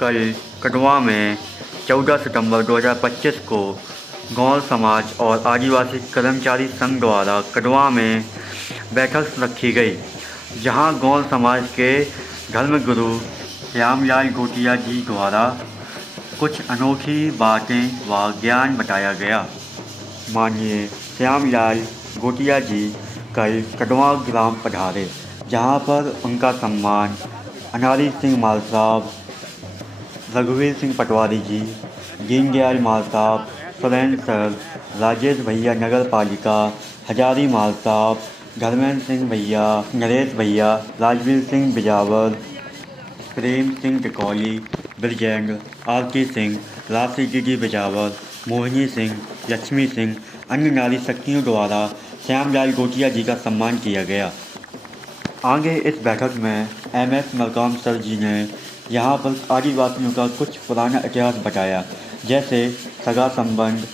कल कटवा में 14 सितंबर 2025 को गौड़ समाज और आदिवासी कर्मचारी संघ द्वारा कटवा में बैठक रखी गई, जहां गौड़ समाज के धर्मगुरु श्यामलाल गोटिया जी द्वारा कुछ अनोखी बातें व ज्ञान बताया गया। माननीय श्यामलाल गोटिया जी कल कटवा ग्राम पधारे, जहां पर उनका सम्मान अनारी सिंह माल साहब, रघुवीर सिंह पटवारी जी, दीनदयाल माल साहब, सुरेंद्र सर, राजेश भैया नगर पालिका, हजारी माल साहब, धर्मेंद्र सिंह भैया, नरेश भैया, राजवीर सिंह बिजावर, प्रेम सिंह टिकौली, ब्रजेंद्र, आरती सिंह, राशि दीदी बिजावर, मोहिनी सिंह, लक्ष्मी सिंह, अन्य नारी शक्तियों द्वारा श्यामलाल गोटिया जी का सम्मान किया गया। आगे इस बैठक में MS मरकाम सर जी ने यहाँ पर आदिवासियों का कुछ पुराना इतिहास बताया, जैसे सगा संबंध,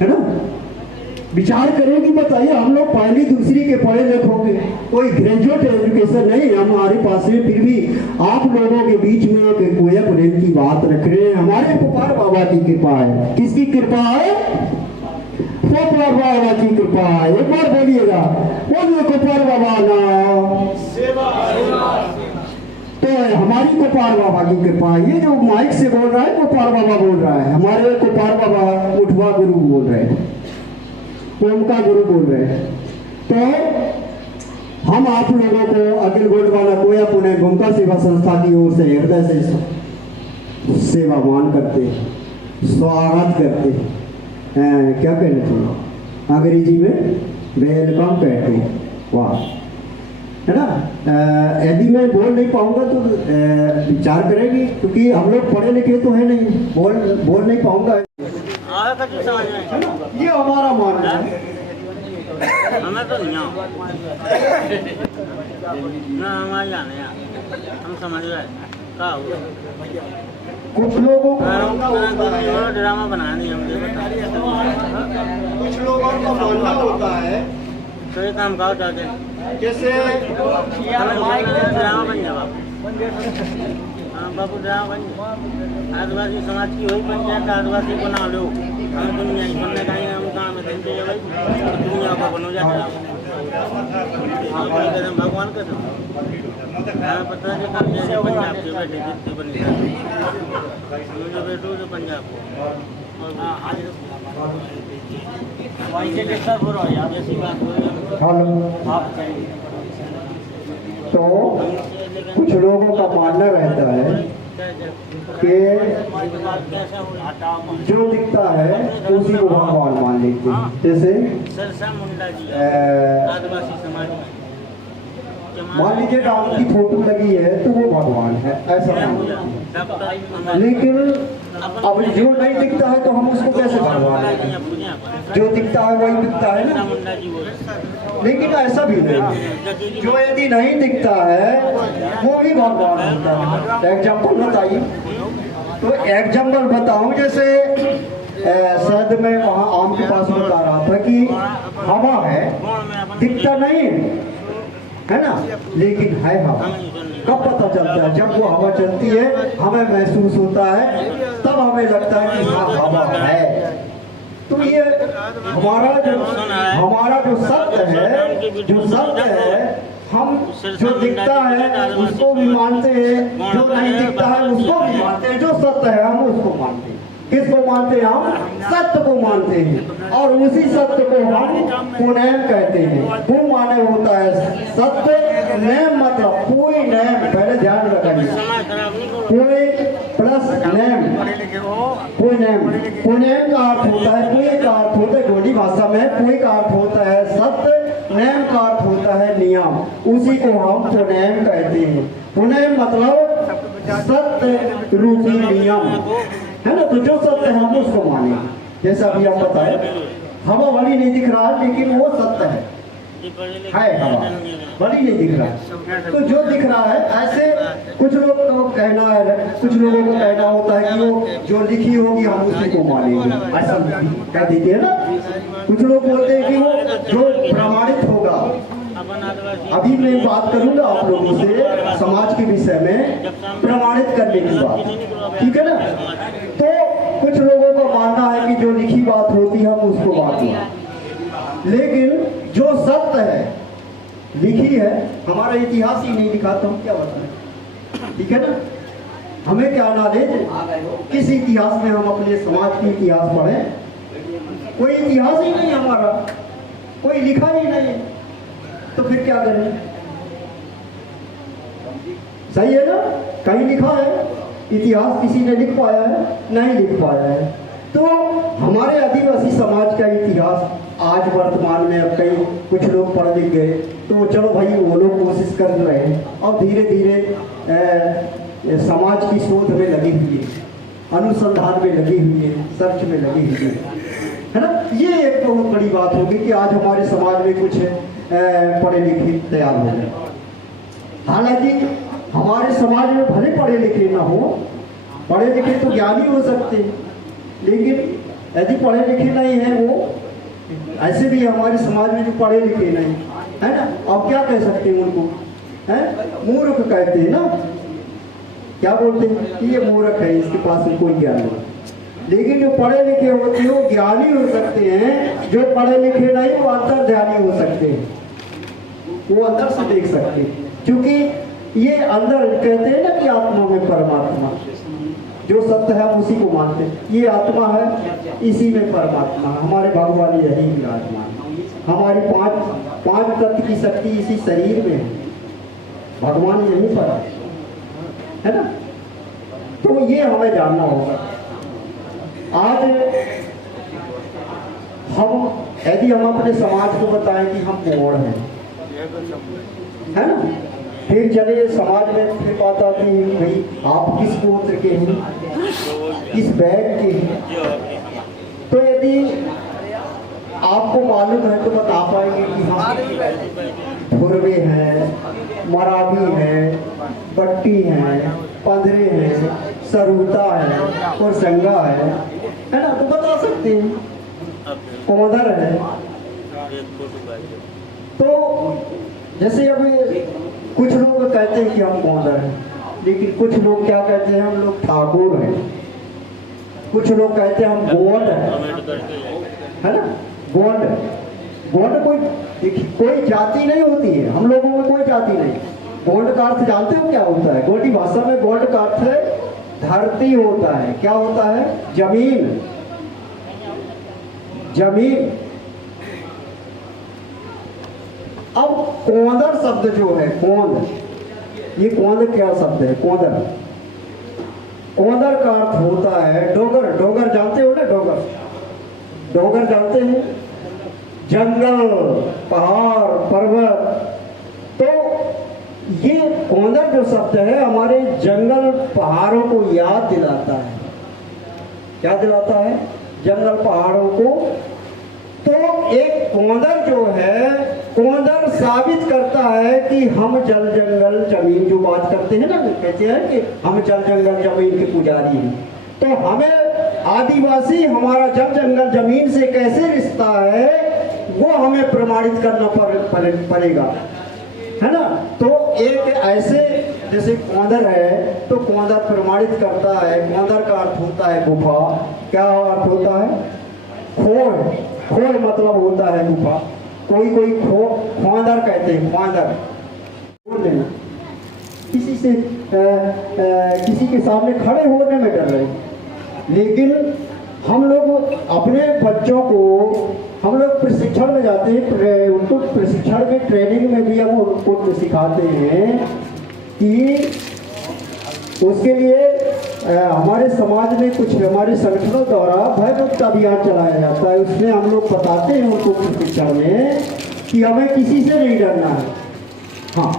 है ना। विचार करें कि बताइए, हम लोग पहली दूसरी के पढ़े लिखोगे, कोई ग्रेजुएट एजुकेशन नहीं हमारे पास में, फिर भी आप लोगों के बीच में एक कोया प्रेम की बात रख रहे हैं। हमारे गोपाल बाबा की कृपा है। किसकी कृपा है? गोपाल बाबा की कृपा है। एक बार बोलिएगा, बोलिए गोपाल बाबा ना सेवा। तो हमारी गोपाल बाबा की कृपा है। ये जो माइक से बोल रहा है गोपाल बाबा बोल रहा है, हमारे गोपाल बाबा उठवा गुरु बोल रहे हैं, ओम का गुरु बोल रहे हैं। तो हम आप लोगों को अखिल गोंडवाना कोया पुणे गोमका सेवा संस्था की ओर से हृदय से सेवा मान करते, स्वागत करते हैं। क्या कहते थे अंग्रेजी में? वेलकम कहते हैं। वाह, है ना। यदि मैं बोल नहीं पाऊंगा तो विचार करेंगे, क्योंकि हम लोग पढ़े लिखे तो है नहीं, बोल नहीं पाऊंगा। ये हमारा मानना है। हमें तो नहीं ना हमारे जाने हम समझ रहे क्या हुआ। कुछ लोगों को ड्रामा बनानी हम कुछ लोगों का मानना होता है तो ये काम का होता है जैसे ड्रामा बन जाए बाबू ड्रामा बन जाए। आदिवासी समाज की वही पंचायत आदिवासी बना लो, हम दुनिया की बनने का हम कहाँ में देंगे भाई, दुनिया का बनो जाए भगवान का हमें पता है कि पंजाब के बैठे जितने बनी मुझे बैठो जो पंजाब तो कुछ लोगों का मानना रहता है कि जो दिखता है उसी को भगवान मान लेते हैं। जैसे सरसा मुंडा जी आदिवासी समाज में मान लीजिए राम की फोटो लगी है तो वो भगवान है, ऐसा है। लेकिन अब जो नहीं दिखता है तो हम उसको कैसे भगवान है? जो दिखता है वही दिखता है ना। लेकिन ऐसा भी नहीं, जो यदि नहीं दिखता है वो भी भगवान होता है। एग्जाम्पल बताइए, तो एग्जाम्पल बताऊं, जैसे शरद में वहाँ आम के पास बता रहा था कि हवा है, दिखता नहीं है ना, लेकिन है हवा। कब पता चलता है? जब वो हवा चलती है हमें महसूस होता है, तब हमें लगता है कि हाँ हवा है। तो ये हमारा जो सत्य है, हम जो दिखता है उसको भी मानते हैं, जो नहीं दिखता है उसको भी मानते हैं। जो सत्य है हम उसको मानते हैं। किसको मानते हैं? हम सत्य को मानते हैं, और उसी सत्य को हम पुनैम कहते हैं। पु माने होता है सत्य, नैम मतलब कोई नैम, पहले ध्यान रखिए, कोई प्लस नैम, पुनैम। पुनैम का अर्थ होता है, कोई का अर्थ होता है गोडी भाषा में, कोई का अर्थ होता है सत्य, नैम का अर्थ होता है नियम, उसी को हम पुनैम कहते हैं। पुनैम मतलब सत्य रूपी नियम, है ना। तो जो सत्य है हम उसको माने। जैसा अभी हम बताए, हवा वाली नहीं दिख रहा लेकिन वो सत्य है हवा वाली नहीं दिख रहा। तो जो दिख रहा है, ऐसे कुछ लोग को कहना है, कुछ लोगों को कहना होता है कि वो जो लिखी होगी हम उसी को मानेंगे, ऐसा कह देते हैं ना। कुछ लोग बोलते हैं कि वो जो प्रमाणित होगा। अभी मैं बात करूंगा आप लोगों से समाज के विषय में, प्रमाणित करने की बात, ठीक है ना। तो कुछ लोगों का मानना है कि जो लिखी बात होती है हम उसको मानते, लेकिन जो सत्य है, लिखी है, हमारा इतिहास ही नहीं लिखा तो हम क्या बताएं, ठीक है ना। हमें क्या नॉलेज, किस इतिहास में हम अपने समाज की इतिहास पढ़ें? कोई इतिहास ही नहीं हमारा, कोई लिखा ही नहीं, तो फिर क्या करें? सही है ना। कहीं लिखा है इतिहास, किसी ने लिख पाया है? नहीं लिख पाया है। तो हमारे आदिवासी समाज का इतिहास आज वर्तमान में अब कई कुछ लोग पढ़ लिख गए, तो चलो भाई वो लोग कोशिश कर रहे हैं और धीरे धीरे समाज की शोध में लगी हुई है, अनुसंधान में लगी हुई है, सर्च में लगी हुई है ना। ये एक बहुत बड़ी बात होगी कि आज हमारे समाज में कुछ पढ़े लिखे तैयार हो गए। हालांकि हमारे समाज में भले पढ़े लिखे ना हो, पढ़े लिखे तो ज्ञानी हो सकते, लेकिन यदि पढ़े लिखे नहीं है वो, ऐसे भी हमारे समाज में जो पढ़े लिखे नहीं है ना, अब क्या कह सकते हैं उनको, है मूर्ख कहते हैं ना, क्या बोलते हैं कि ये मूर्ख है, इसके पास में कोई ज्ञान नहीं। लेकिन जो पढ़े लिखे होते हैं वो ज्ञानी हो सकते हैं, जो पढ़े लिखे नहीं वो अंतर्ज्ञानी हो सकते हैं, वो अंदर से देख सकते हैं। क्योंकि ये अंदर कहते हैं ना कि आत्मा में परमात्मा, जो सत्य है हम उसी को मानते हैं, ये आत्मा है इसी में परमात्मा है, हमारे भगवान यही विराजमान है, हमारी पांच तत्व की शक्ति इसी शरीर में है, भगवान यही पर है ना। तो ये हमें जानना होगा। आज हम यदि हम अपने समाज को बताएं कि हम गौड़ हैं, है ना, फिर चले समाज में फिर बात आती है भाई आप किस गोत्र के हैं, किस बैग के हैं। तो यदि आपको मालूम है तो बता पाएंगे कि हम धुरवे हैं, मराठी हैं, बट्टी हैं, पंधरे हैं, सरूता है और संगा है ना, तो बता सकते हैं, कोमदर है। तो जैसे अभी कुछ लोग कहते हैं कि हम कोमदर हैं, लेकिन कुछ लोग क्या कहते हैं, हम लोग ठाकुर हैं, कुछ लोग कहते हैं हम गोंड है ना, गोंड कोई जाति नहीं होती है, हम लोगों में कोई जाति नहीं। गोंड का अर्थ जानते हो क्या होता है? गोंडी भाषा में गोंड का अर्थ है धरती होता है। क्या होता है? जमीन। अब कोंदर शब्द जो है, कोंद, ये कोंद क्या शब्द है? कोंदर का अर्थ होता है डोगर जानते हो ना, डोगर जानते हैं, जंगल, पहाड़, पर्वत। तो ये कोंदर जो शब्द है हमारे जंगल पहाड़ों को याद दिलाता है। क्या दिलाता है? जंगल पहाड़ों को। तो एक कोंदर जो है, कोंदर साबित करता है कि हम जल जंगल जमीन, जो बात करते हैं ना, कहते हैं कि हम जल जंगल जमीन के पुजारी हैं। तो हमें आदिवासी हमारा जल जंगल जमीन से कैसे रिश्ता है वो हमें प्रमाणित करना पड़ेगा, है ना। तो एक ऐसे जैसे कोंदर है, तो कोंदर प्रमाणित करता है। कोंदर का अर्थ होता है गुफा। क्या अर्थ होता है? खोड़ मतलब होता है गुफा। कोई खोंदर कहते हैं, खोंदर लेना, किसी से किसी के सामने खड़े होने में डर रहे। लेकिन हम लोग अपने बच्चों को, हम लोग प्रशिक्षण में जाते हैं, उनको प्रशिक्षण में, ट्रेनिंग में भी हम उनको सिखाते हैं कि उसके लिए हमारे समाज में कुछ हमारे संगठनों द्वारा भयमुक्त अभियान चलाया जाता है। उसमें हम लोग बताते हैं उनको प्रशिक्षण में कि हमें किसी से नहीं डरना है। हाँ,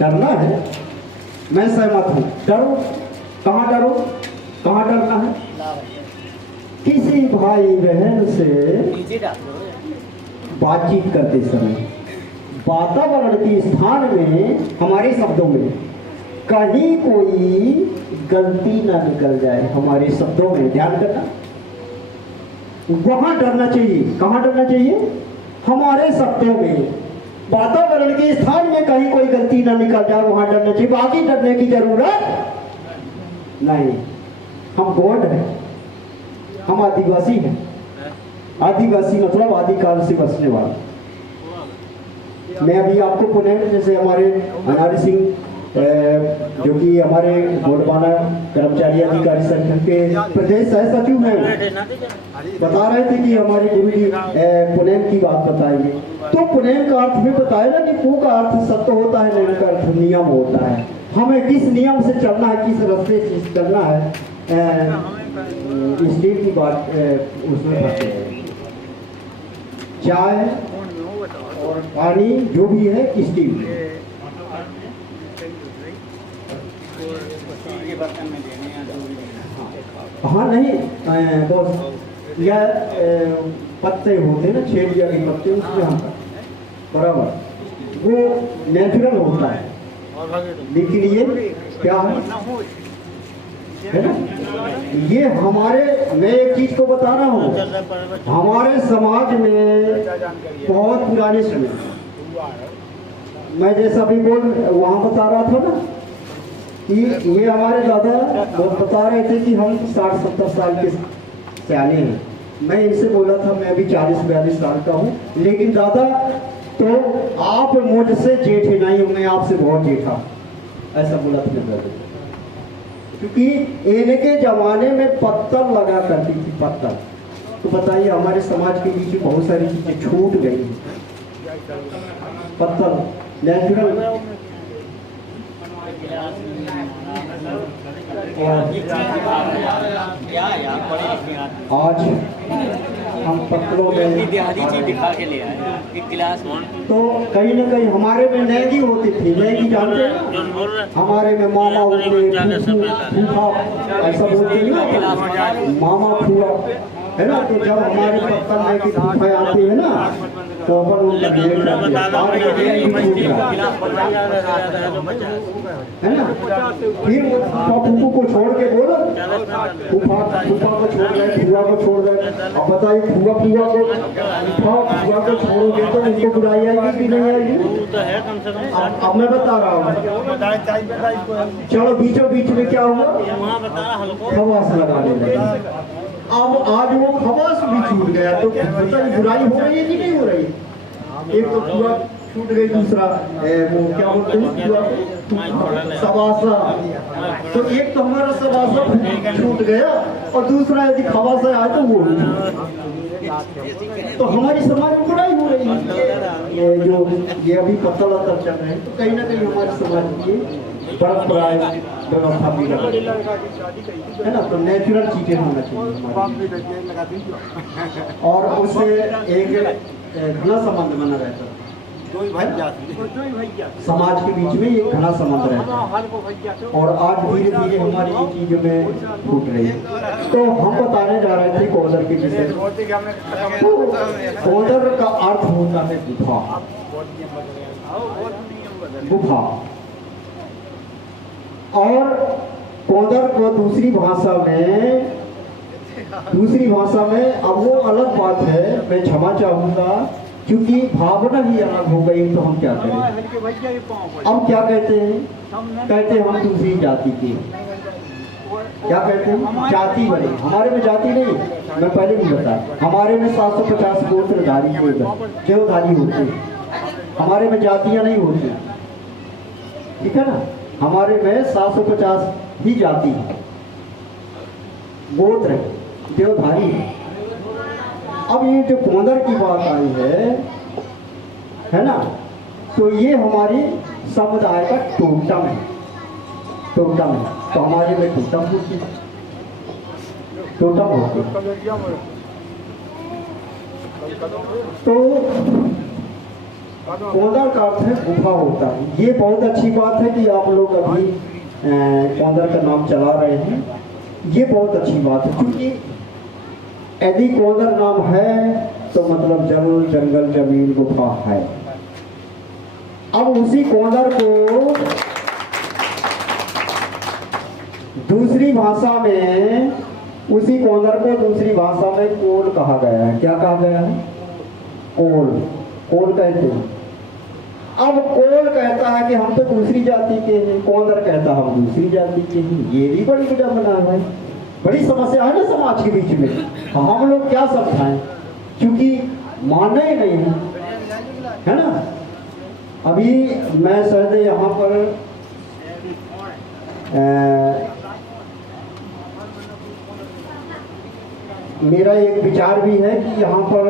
डरना है, मैं सहमत हूँ। डरो, कहाँ डरना है? किसी भाई बहन से बातचीत करते समय वातावरण के स्थान में, हमारे शब्दों में कहीं कोई गलती ना निकल जाए, हमारे शब्दों में ध्यान करना, वहां डरना चाहिए। कहाँ डरना चाहिए? हमारे शब्दों में, वातावरण के स्थान में कहीं कोई गलती ना निकल जाए, वहां डरना चाहिए। बाकी डरने की जरूरत नहीं। हम गौड़ हैं, हम आदिवासी हैं। आदिवासी मतलब आदिकाल से बसने वाला। मैं अभी आपको पुणे, जैसे हमारे अनारी सिंह जो कि हमारे गोडबाना कर्मचारी अधिकारी संगठन के प्रदेश सह सचिव हैं, बता रहे थे कि हमारी गुरु जी पुनेम की बात बताएंगे। तो पुनेम का अर्थ भी बताया ना कि पू का अर्थ सत्य होता है, नेम का अर्थ नियम होता है। हमें किस नियम से चलना है, किस रास्ते से चलना है, स्टील की बात उसमें बताते हैं। चाय और पानी जो भी है स्टील, हाँ नहीं बॉस, या पत्ते होते ना, छेड़िया के पत्ते, उसमें हम बराबर, वो नेचुरल होता है। लेकिन ये क्या है? है ना। ये हमारे, मैं एक चीज को बता रहा हूँ, हमारे समाज में बहुत पुरानी सुनी, मैं जैसा भी बोल वहाँ बता रहा था ना कि ये हमारे दादा बता रहे थे कि हम 60-70 साल के सियाने हैं। मैं इनसे बोला था मैं भी 40-42 साल का हूँ, लेकिन दादा तो आप मुझसे जेठे नहीं, मैं आपसे बहुत जेठा, ऐसा बोला था दादा। क्योंकि इनके जमाने में पत्थर लगा करती थी, पत्थर। तो बताइए हमारे समाज के बीच में बहुत सारी चीजें छूट गई, पत्थर नेचुरल। आज हम पत्थरों में तो कहीं ना कहीं हमारे में नैगी होती थी, नैगी जानते हैं, हमारे में मामा होते, फूफा ऐसा बोलते हैं ना, मामा फूफा है ना। तो जब हमारे पत्थर में की फूफा आती है ना तो अपन उनका देख जाते है ना। फिर फूफू को छोड़ के बोलो, फूफा को छोड़ रहे, फूफा को छोड़ रहे। अब बताइए फूफा को छोड़ोगे तो उनको बुराई आएगी कि नहीं आएगी? अब मैं बता रहा हूँ, चलो बीचों बीच में क्या हुआ, खवास लगाने लगे। अब आज वो खवास भी छूट गया, तो बताइए बुराई हो रही है कि नहीं हो रही? एक तो पूरा छूट गई, दूसरा वो क्या बोलते हैं सवासा, तो एक तो हमारा सवासा छूट गया और दूसरा यदि खवासा आए तो वो, तो हमारी समाज में बुराई हो रही है। ये जो ये अभी पत्थर वत्थर चल रहे हैं तो कहीं ना कहीं हमारे समाज की परंपराएं व्यवस्था भी है ना। तो नेचुरल चीजें होना चाहिए और उससे एक घना संबंध बना रहता है, समाज के बीच में ये घना संबंध रहता है। और आज धीरे धीरे हमारी ये चीजों में छूट रही है। तो हम बताने जा रहे थे कोदर के विषय। कोदर का अर्थ होता है गुफा, गुफा। और कोदर को दूसरी भाषा में अब वो अलग बात है, मैं क्षमा चाहूंगा क्योंकि भावना ही अलग हो गई, तो हम क्या करें। अब क्या कहते हैं, कहते हैं हम दूसरी जाति के, क्या कहते हैं जाति बने। हमारे में जाति नहीं, मैं पहले भी बताया, हमारे में 750 गोत्रधारी देवधारी होते हैं, हमारे में जातियां नहीं होती, ठीक है ना। हमारे में 750 ही जाति है, गोत्र देवधारी है। अब ये जो कोदर की बात आई है ना, तो ये हमारी समुदाय का टोटम है, टोटम है। तो हमारे में टोटम होती है, टोटम होती है। तो कोदर का अर्थ है गुफा होता है। ये बहुत अच्छी बात है कि आप लोग अभी कोदर का नाम चला रहे हैं, ये बहुत अच्छी बात है। क्योंकि यदि कोदर नाम है तो मतलब जंगल जमीन गुफा है। अब उसी कोदर को दूसरी भाषा में, उसी कोदर को दूसरी भाषा में कोल कहा गया है। क्या कहा गया है? कोल, कोल कहते हैं। अब कोल कहता है कि हम तो दूसरी जाति के हैं, कोदर कहता है हम दूसरी जाति के हैं। ये भी बड़ी वजह बना है भाई, बड़ी समस्या है ना समाज के बीच में। हम लोग क्या समझाएं, क्योंकि मानना ही नहीं है ना। अभी मैं शायद यहाँ पर मेरा एक विचार भी है कि यहाँ पर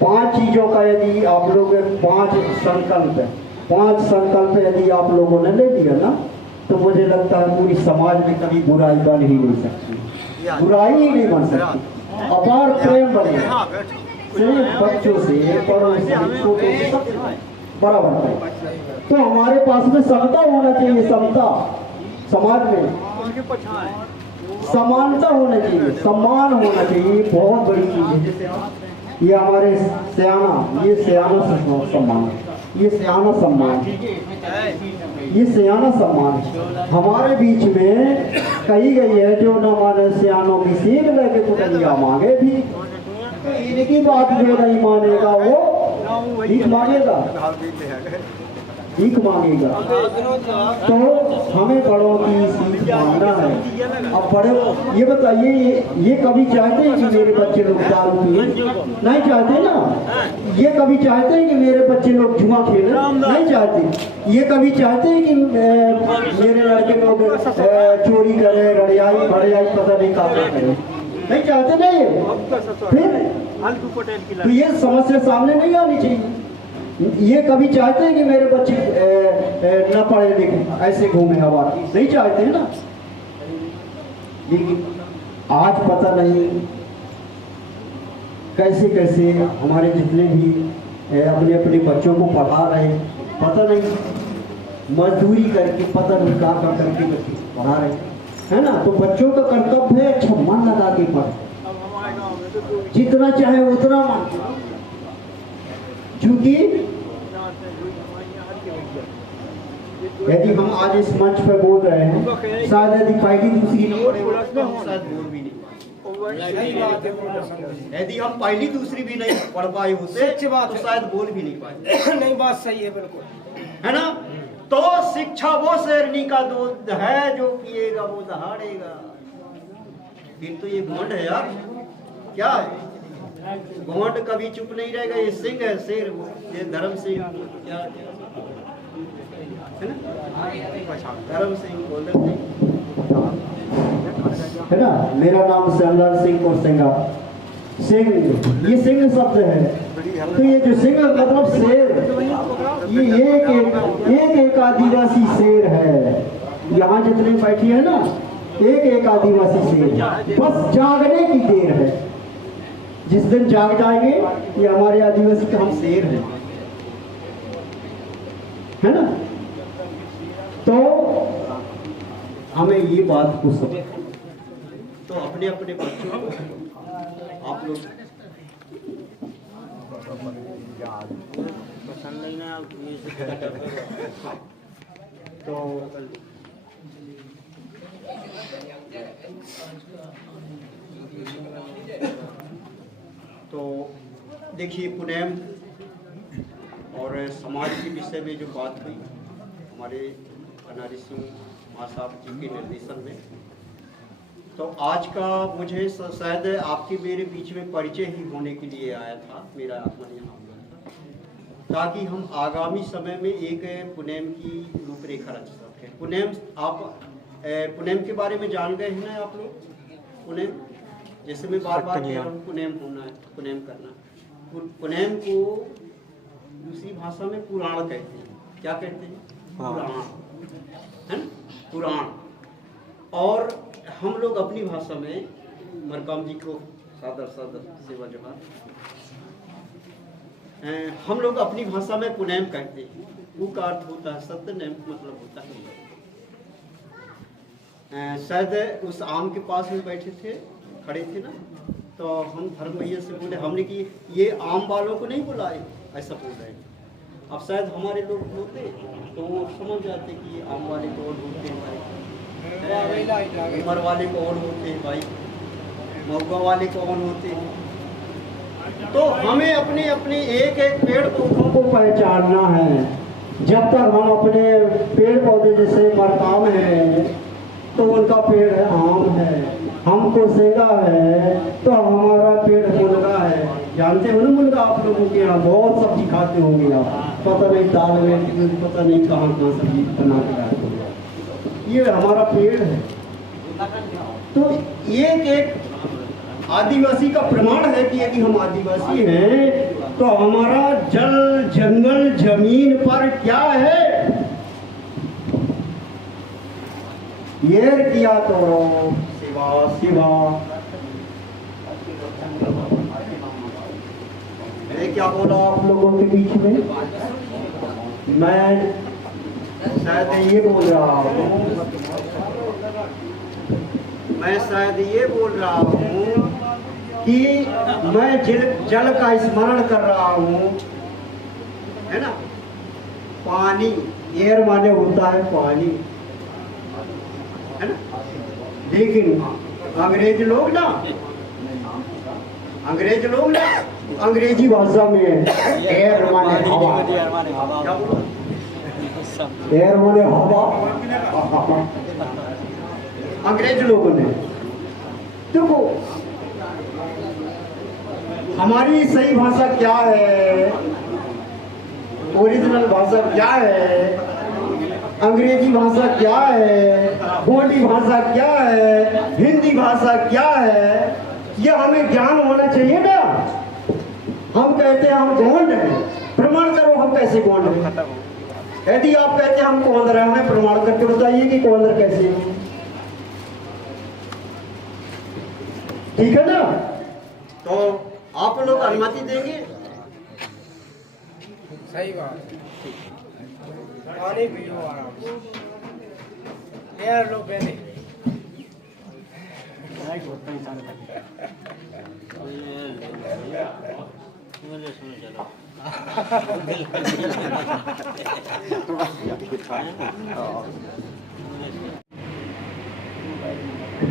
5 चीजों का यदि आप लोग 5 संकल्प यदि आप लोगों ने ले लिया ना, तो मुझे लगता है पूरी समाज में कभी बुराई बन ही नहीं सकती, बुराई ही नहीं बन सकती। अपार प्रेम बनेगा, सिर्फ बच्चों से, बड़ों से, छोटों से, सब बराबर है। तो हमारे पास में समता होना चाहिए, समता समाज में, समानता होना चाहिए, सम्मान होना चाहिए। बहुत बड़ी चीज है ये हमारे सियाना, ये सियाना सम्मान, ये सियाना सम्मान। ये सियाना सम्मान है। हमारे बीच में कही गई है जो न माने सियानों की सीख लेके कुटलिया मांगे भी, तो इनकी बात जो नहीं मानेगा वो भीख मांगेगा, भीख मांगेगा। तो हमें बड़ों की सीख मांगना है। अब बड़े ये बताइए, ये कभी चाहते हैं कि मेरे बच्चे लोग दारू पिए? नहीं चाहते ना। ये कभी चाहते हैं कि मेरे बच्चे लोग जुआ खेलें? नहीं चाहते। ये कभी चाहते हैं कि मेरे लड़के लोग चोरी करें, रड़ियाई भड़ियाई पता नहीं कहाँ करें? नहीं चाहते ना। ये फिर तो ये समस्या सामने नहीं आनी चाहिए। ये कभी चाहते हैं कि मेरे बच्चे न पढ़े लिखे ऐसे घूमे हवा? नहीं चाहते हैं ना। लेकिन आज पता नहीं कैसे कैसे हमारे जितने भी अपने अपने बच्चों को पढ़ा रहे, पता नहीं मजदूरी करके, पता नहीं क्या करके पढ़ा रहे है ना। तो बच्चों का कर्तव्य है अच्छा मन लगा के पढ़, जितना चाहे उतना मांगे, क्योंकि यदि हम आज इस मंच पर बोल रहे हैं, शायद यदि पहली दूसरी न पढ़े होते तो शायद बोल भी नहीं पाए। यदि हम पहली दूसरी भी नहीं पढ़ पाए होते तो शायद बोल भी नहीं पाए। नहीं, बात सही है, बिल्कुल है ना। तो शिक्षा वो शेरनी का दूध है जो पिएगा वो दहाड़ेगा। फिर तो ये घमंड है यार, क्या है घमंड? कभी चुप नहीं रहेगा। ये सिंह है, शेर, ये धर्म सिंह, क्या है ना, धर्म सिंह, गोल्डन सिंह है ना। मेरा नाम श्यामलाल सिंह और सिंगा सिंह, ये सिंह शब्द है। तो ये जो सिंह मतलब शेर, ये एक आदिवासी शेर है। यहाँ जितने बैठी है ना, एक आदिवासी शेर, बस जागने की देर है। जिस दिन जाग जाएंगे ये हमारे आदिवासी का हम शेर हैं, है ना। तो हमें ये बात को समझ, तो अपने अपने बच्चों को आप लोग पसंद नहीं ना तो देखिए, पुनेम और समाज के विषय में जो बात हुई हमारे अनारी सिंह माँ साहब जी के निर्देशन में, तो आज का मुझे शायद आपके मेरे बीच में परिचय ही होने के लिए आया था। मेरा मन यहाँ हुआ था ताकि हम आगामी समय में एक पुनेम की रूपरेखा रच सकें। पुनेम, आप पुनेम के बारे में जान गए हैं ना आप लोग? पुनेम, जैसे मैं बार बार कह रहा हूँ, पुनेम होना है, पुनेम करना। पुनेम को दूसरी भाषा में पुराण कहते हैं। क्या कहते हैं? पुराण, है ना, पुराण। और हम लोग अपनी भाषा में, मरकाम जी को सादर सादर सेवा जोहार, हम लोग अपनी भाषा में पुनेम कहते हैं। वो का अर्थ होता है सत्य, नेम मतलब होता है। शायद उस आम के पास में बैठे थे, खड़े थे ना, तो हम धर्म भैया से बोले, हमने कि ये आम वालों को नहीं बुलाए, ऐसा बोल रहे थे। अब शायद हमारे लोग होते तो वो समझ जाते कि आम वाले को और होते हैं भाई, उमर वाले को और होते हैं भाई, मौका वाले को और होते हैं। तो हमें अपने अपने एक एक पेड़ पौधों को पहचानना है। जब तक हम अपने पेड़ पौधे जैसे मरकाम है तो उनका पेड़ है आम है, हमको सेगा है तो हमारा पेड़ मुनगा है। जानते हो ना मुनगा? आप लोगों के यहाँ बहुत सब्जी खाते होंगे आप, पता नहीं दाल में पता नहीं कहाँ कहाँ सब्जी बना के खाते होंगे। ये हमारा पेड़ है। तो एक एक आदिवासी का प्रमाण है कि यदि हम आदिवासी हैं तो हमारा जल जंगल जमीन पर क्या है? ये किया तो शिवा शिवा। मैं क्या बोला आप लोगों के बीच में? मैं शायद ये बोल रहा हूँ, मैं शायद ये बोल रहा हूँ कि मैं जल का स्मरण कर रहा हूँ, है ना। पानी एयर माने होता है पानी, है ना। लेकिन अंग्रेज लोग ना अंग्रेजी भाषा में एयर माने हवा, एयर माने हवा अंग्रेज लोगों ने। देखो हमारी सही भाषा क्या है, ओरिजिनल भाषा क्या है, अंग्रेजी भाषा क्या है, गोंडी भाषा क्या है, हिंदी भाषा क्या है, ये हमें ज्ञान होना चाहिए ना। हम कहते हैं हम गोंड हैं, प्रमाण करो हम कैसे गोंड हैं। यदि आप कहते हैं हम कौंदर हैं, हमें प्रमाण करके बताइए कि कौंदर कैसे है। ठीक है ना। तो आप लोग अनुमति देंगे? सही बात। पानी पियो आराम से, एयर लो पहले।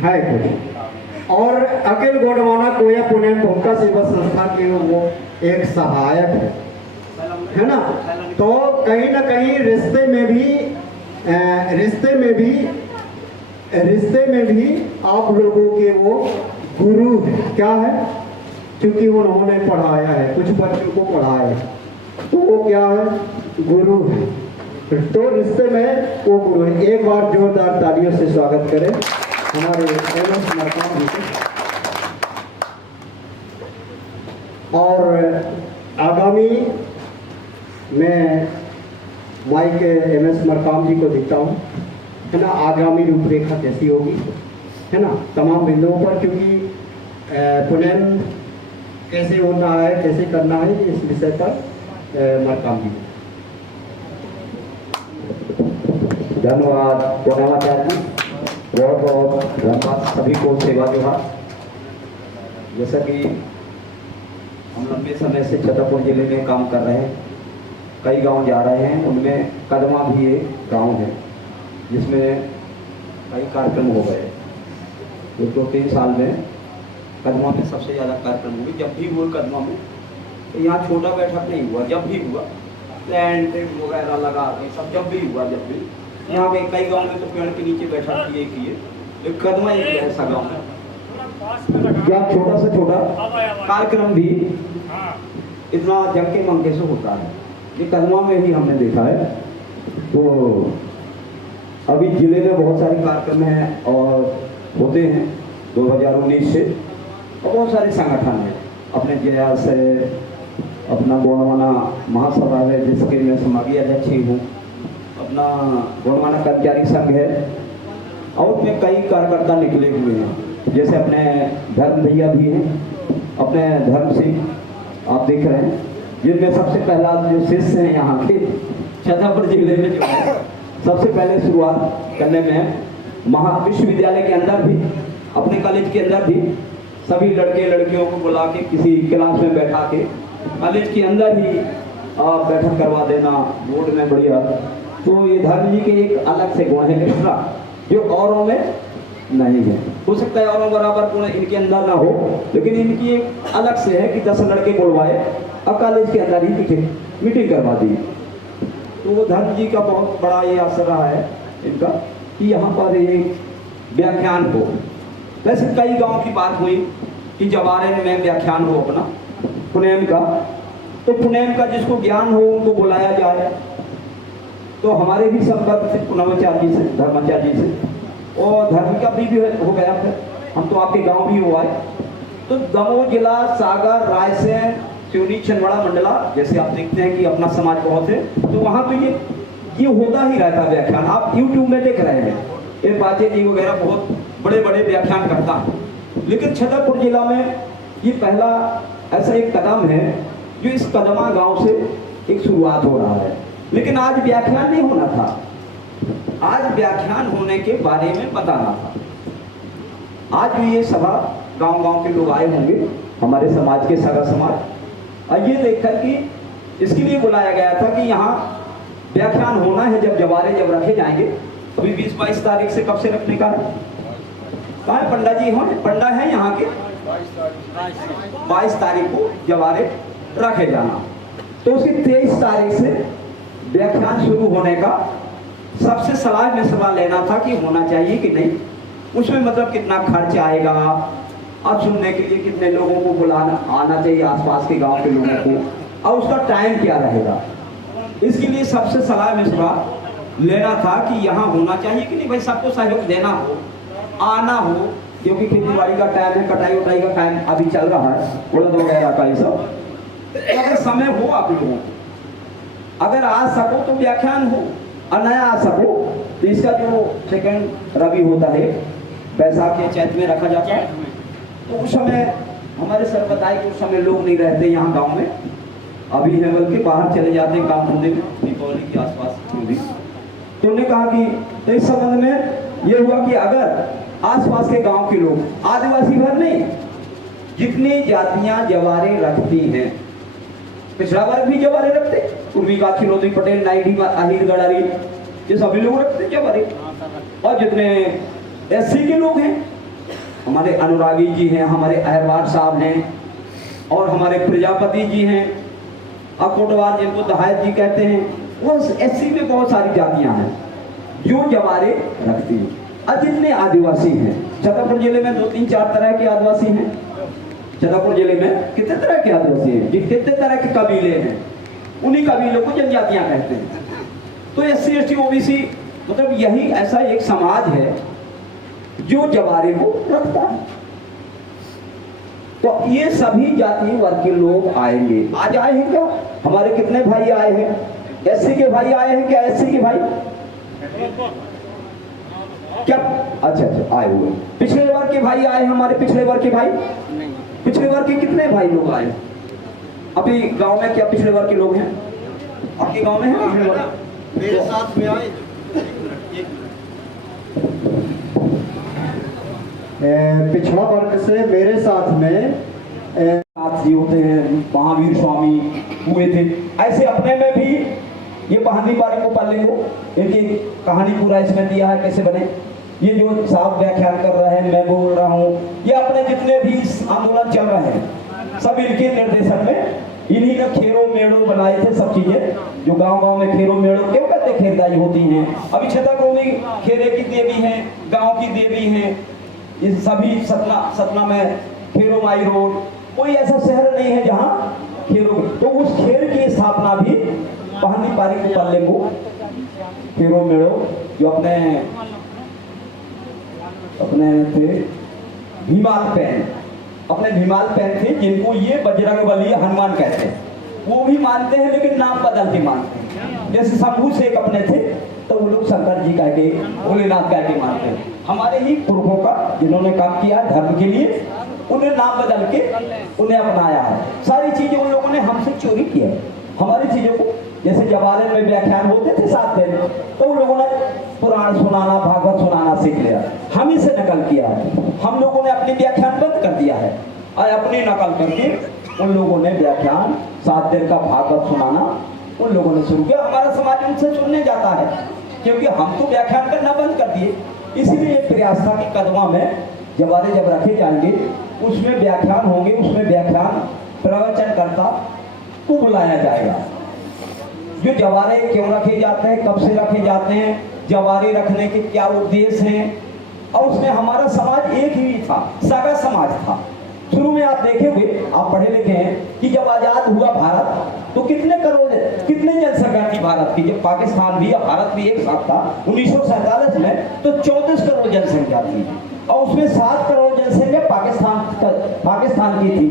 है कुछ। और अखिल गोंडवाना कोया पुणे भूमिका सेवा संस्था के वो एक सहायक है ना। तो कहीं ना कहीं रिश्ते में भी आप लोगों के वो गुरु है। क्या है? क्योंकि उन्होंने पढ़ाया है, कुछ बच्चों को पढ़ाया है, तो वो क्या है? गुरु है। तो रिश्ते में वो गुरु है। एक बार जोरदार तालियों से स्वागत करें हमारे एमएस मरकाम जी को। और आगामी मैं माइक एमएस मरकाम जी को देता हूँ, है ना। आगामी रूपरेखा कैसी होगी, है ना, तमाम बिंदुओं पर, क्योंकि पुनः कैसे होना है, कैसे करना है, इस विषय पर मरकाम जी। धन्यवाद पूर्णमाचार्य जी, बहुत बहुत धन्यवाद सभी को। सेवा जोहार। जैसा कि हम लंबे समय से छतरपुर जिले में काम कर रहे हैं, कई गांव जा रहे हैं, उनमें कदमा भी एक गांव है जिसमें कई कार्यक्रम हो गए। 2-3 साल में कदमा में सबसे ज़्यादा कार्यक्रम हुए। जब भी हुए कदमा में, तो यहाँ छोटा बैठक नहीं हुआ, जब भी हुआ लैंड वगैरह लगा के सब जब भी हुआ, जब भी यहाँ पे कई गांव में तो पेड़ के नीचे बैठक किए। एक कदमा एक ऐसा गाँव है या छोटा से छोटा कार्यक्रम भी इतना जमके मंके से होता है। ये कदमा में ही हमने देखा है। तो अभी जिले में बहुत सारे कार्यक्रम हैं और होते हैं 2019 से, और बहुत सारे संगठन हैं अपने जया से, अपना गोंडवाना महासभा है जिसके मैं समागीय अध्यक्ष ही हूँ, अपना गोंडवाना कर्मचारी संघ है, और उसमें कई कार्यकर्ता निकले हुए हैं। जैसे अपने धर्म भैया भी हैं, अपने धर्म सिंह आप देख रहे हैं, जिनमें सबसे पहला जो शिष्य हैं यहाँ के छतरपुर जिले में जो है, सबसे पहले शुरुआत करने में विश्वविद्यालय के अंदर भी, अपने कॉलेज के अंदर भी सभी लड़के लड़कियों को बुला के किसी क्लास में बैठा के कॉलेज के अंदर ही बैठक करवा देना बोर्ड में, बढ़िया। तो ये धर्म जी के एक अलग से गुण है एक्स्ट्रा, जो औरों में नहीं है। हो सकता है औरों बराबर गुण इनके अंदर ना हो, लेकिन इनकी एक अलग से है कि 10 लड़के बुलवाए और कॉलेज के अंदर ही मीटिंग करवा दी। तो धर्म जी का बहुत बड़ा ये असर रहा है इनका कि यहाँ पर एक व्याख्यान हो। वैसे कई गांव की बात हुई कि जवारे में व्याख्यान हो अपना पुनेम का, तो पुनेम का जिसको ज्ञान हो उनको बुलाया जाए। तो हमारे भी संपर्क थे पूर्णमाचार्य जी से, धर्माचार्य जी से, और धर्म का भी हो गया था। हम तो आपके गांव भी हो आए। तो दमोह जिला, सागर, रायसेन, सिवनी, छिंदवाड़ा, मंडला, जैसे आप देखते हैं कि अपना समाज बहुत है, तो वहाँ पे ये होता ही रहता है व्याख्यान। आप YouTube में देख रहे हैं, ये बाजे जी वगैरह बहुत बड़े बड़े व्याख्यान करता है। लेकिन छतरपुर जिला में ये पहला ऐसा एक कदम है जो इस कदमा गांव से एक शुरुआत हो रहा है। लेकिन आज व्याख्यान नहीं होना था, आज व्याख्यान होने के बारे में बताना था। आज भी ये सभा गांव गांव के लोग आए होंगे, हमारे समाज के सगा समाज, और ये देखकर कि इसके लिए बुलाया गया था कि यहाँ व्याख्यान होना है जब जवारे जब रखे जाएंगे। अभी 20-22 तारीख से कब से रखने का है? कहाँ है पंडा जी? हो पंडा है यहाँ के। 22 तारीख को जवारे रखे जाना, तो उसकी 23 तारीख से व्याख्यान शुरू होने का सबसे सलाह मशवरा लेना था कि होना चाहिए कि नहीं, उसमें मतलब कितना खर्च आएगा, अब सुनने के लिए कितने लोगों को बुलाना आना चाहिए, आसपास के गांव के लोगों को, और उसका टाइम क्या रहेगा। इसके लिए सबसे सलाह मशवरा लेना था कि यहाँ होना चाहिए कि नहीं। भाई सबको सहयोग देना हो, आना हो, क्योंकि खेती बाड़ी का टाइम है, कटाई उटाई का टाइम अभी चल रहा है, उड़द वगैरह का ये सब। तो अगर समय हो आप लोगों को, अगर आ सको तो व्याख्यान हो, और नया आ सको तो इसका जो सेकंड रवि होता है बैसाख के चैत में रखा जाता है, तो उस समय हमारे सर बताए कि उस समय लोग नहीं रहते यहाँ गांव में, अभी है बल्कि बाहर चले जाते हैं काम धंधे में, दीपावली के आसपास भी। तो उन्होंने कहा कि इस संबंध में ये हुआ कि अगर आसपास के गांव के लोग, आदिवासी भर नहीं, जितनी जातियां जवारे रखती हैं, पिछड़ा वर्ग भी जवारे रखते, पूर्वी का खिलौती पटेल, नाइडी, अहिर, गड़ारी, ये सभी लोग रखते जवारे। और जितने एससी के लोग हैं, हमारे अनुरागी जी हैं, हमारे अहरवार साहब हैं, और हमारे प्रजापति जी हैं, कोटवार जिनको दहायत जी कहते हैं, वो एससी में बहुत सारी जातियां हैं जो जवारे रखती हैं। और जितने आदिवासी हैं, छतरपुर जिले में 2-3-4 तरह के आदिवासी हैं। छतरपुर जिले में कितने तरह के आदिवासी हैं, कितने तरह के कबीले हैं, उन्हीं कबीलों को जनजातियां कहते हैं। तो एससी एसटी ओबीसी मतलब यही ऐसा एक समाज है जो जवारे को रखता है। तो ये सभी जाति वर्ग के लोग आएंगे। आज आए हैं क्या? हमारे कितने भाई आए हैं? एससी के भाई आए हैं क्या? एससी के भाई क्या? अच्छा आए हुए। पिछड़े वर्ग के भाई आए हैं हमारे? पिछड़े वर्ग के भाई, पिछड़े वर्ग के कितने भाई लोग आए अभी गांव में? क्या पिछड़े वर्ग के लोग हैं आपके गांव में? है पिछड़े वर्ग? मेरे साथ में आए पिछड़ा वर्ग से मेरे साथ में जी होते हैं, महावीर स्वामी हुए थे। ऐसे अपने में भी ये कहानी बारी को पढ़ लेंगे, एक कहानी पूरा इसमें दिया है कैसे बने। ये जो साहब व्याख्यान कर रहे हैं, मैं बोल रहा हूँ, ये अपने जितने भी आंदोलन चल रहे हैं सब इनके निर्देशन में, इन्हीं ने खेरों मेड़ों बनाए थे। सब चीजें जो गांव में खेरों मेड़ों क्यों कहते खेरदाई होती हैं। अभी छतरपुर में खेरे की देवी हैं, गाँव की देवी हैं, ये सभी सतना में खेरो माई रोड, कोई ऐसा शहर नहीं है जहाँ खेरो। तो उस खेर की स्थापना भी पहली पारी को पाले को खेरो मेड़ो जो अपने थे भीमाल पैन, अपने भीमाल पैन थे, जिनको ये बजरंगबली हनुमान कहते हैं, वो भी मानते हैं लेकिन नाम बदल के मानते हैं। जैसे शंभू शेख अपने थे तो वो लोग शंकर जी कह के, भोलेनाथ कह के मानते हैं। हमारे ही पुरखों का जिन्होंने काम किया धर्म के लिए, उन्हें नाम बदल के उन्हें अपनाया है। सारी चीजें उन लोगों ने हमसे चोरी किया, हमारी चीजों को। जैसे जवारे में व्याख्यान होते थे 7 दिन, तो उन लोगों ने पुराण सुनाना, भागवत सुनाना सीख लिया, हम ही से नकल किया है। हम लोगों ने अपनी व्याख्यान बंद कर दिया है और अपनी नकल करके उन लोगों ने व्याख्यान 7 दिन का भागवत सुनाना उन लोगों ने शुरू किया। हमारा समाज उनसे सुनने जाता है क्योंकि हम तो व्याख्यान करना बंद कर दिए। इसीलिए प्रयास था कि कदवा में जवारे जब रखे जाएंगे उसमें व्याख्यान होंगे, उसमें व्याख्यान प्रवचनकर्ता को बुलाया जाएगा। जो जवारे क्यों रखे जाते हैं, कब से रखे जाते हैं, जवारे रखने के क्या उद्देश्य हैं, और उसमें हमारा समाज एक ही था, सगा समाज था। शुरू में आप देखेंगे, आप पढ़े लिखे हैं कि जब आजाद हुआ भारत तो कितने जनसंख्या थी भारत की। जब पाकिस्तान भी या भारत भी एक साथ था 1947 में, तो 34 करोड़ जनसंख्या थी और उसमें 7 करोड़ जनसंख्या पाकिस्तान की थी।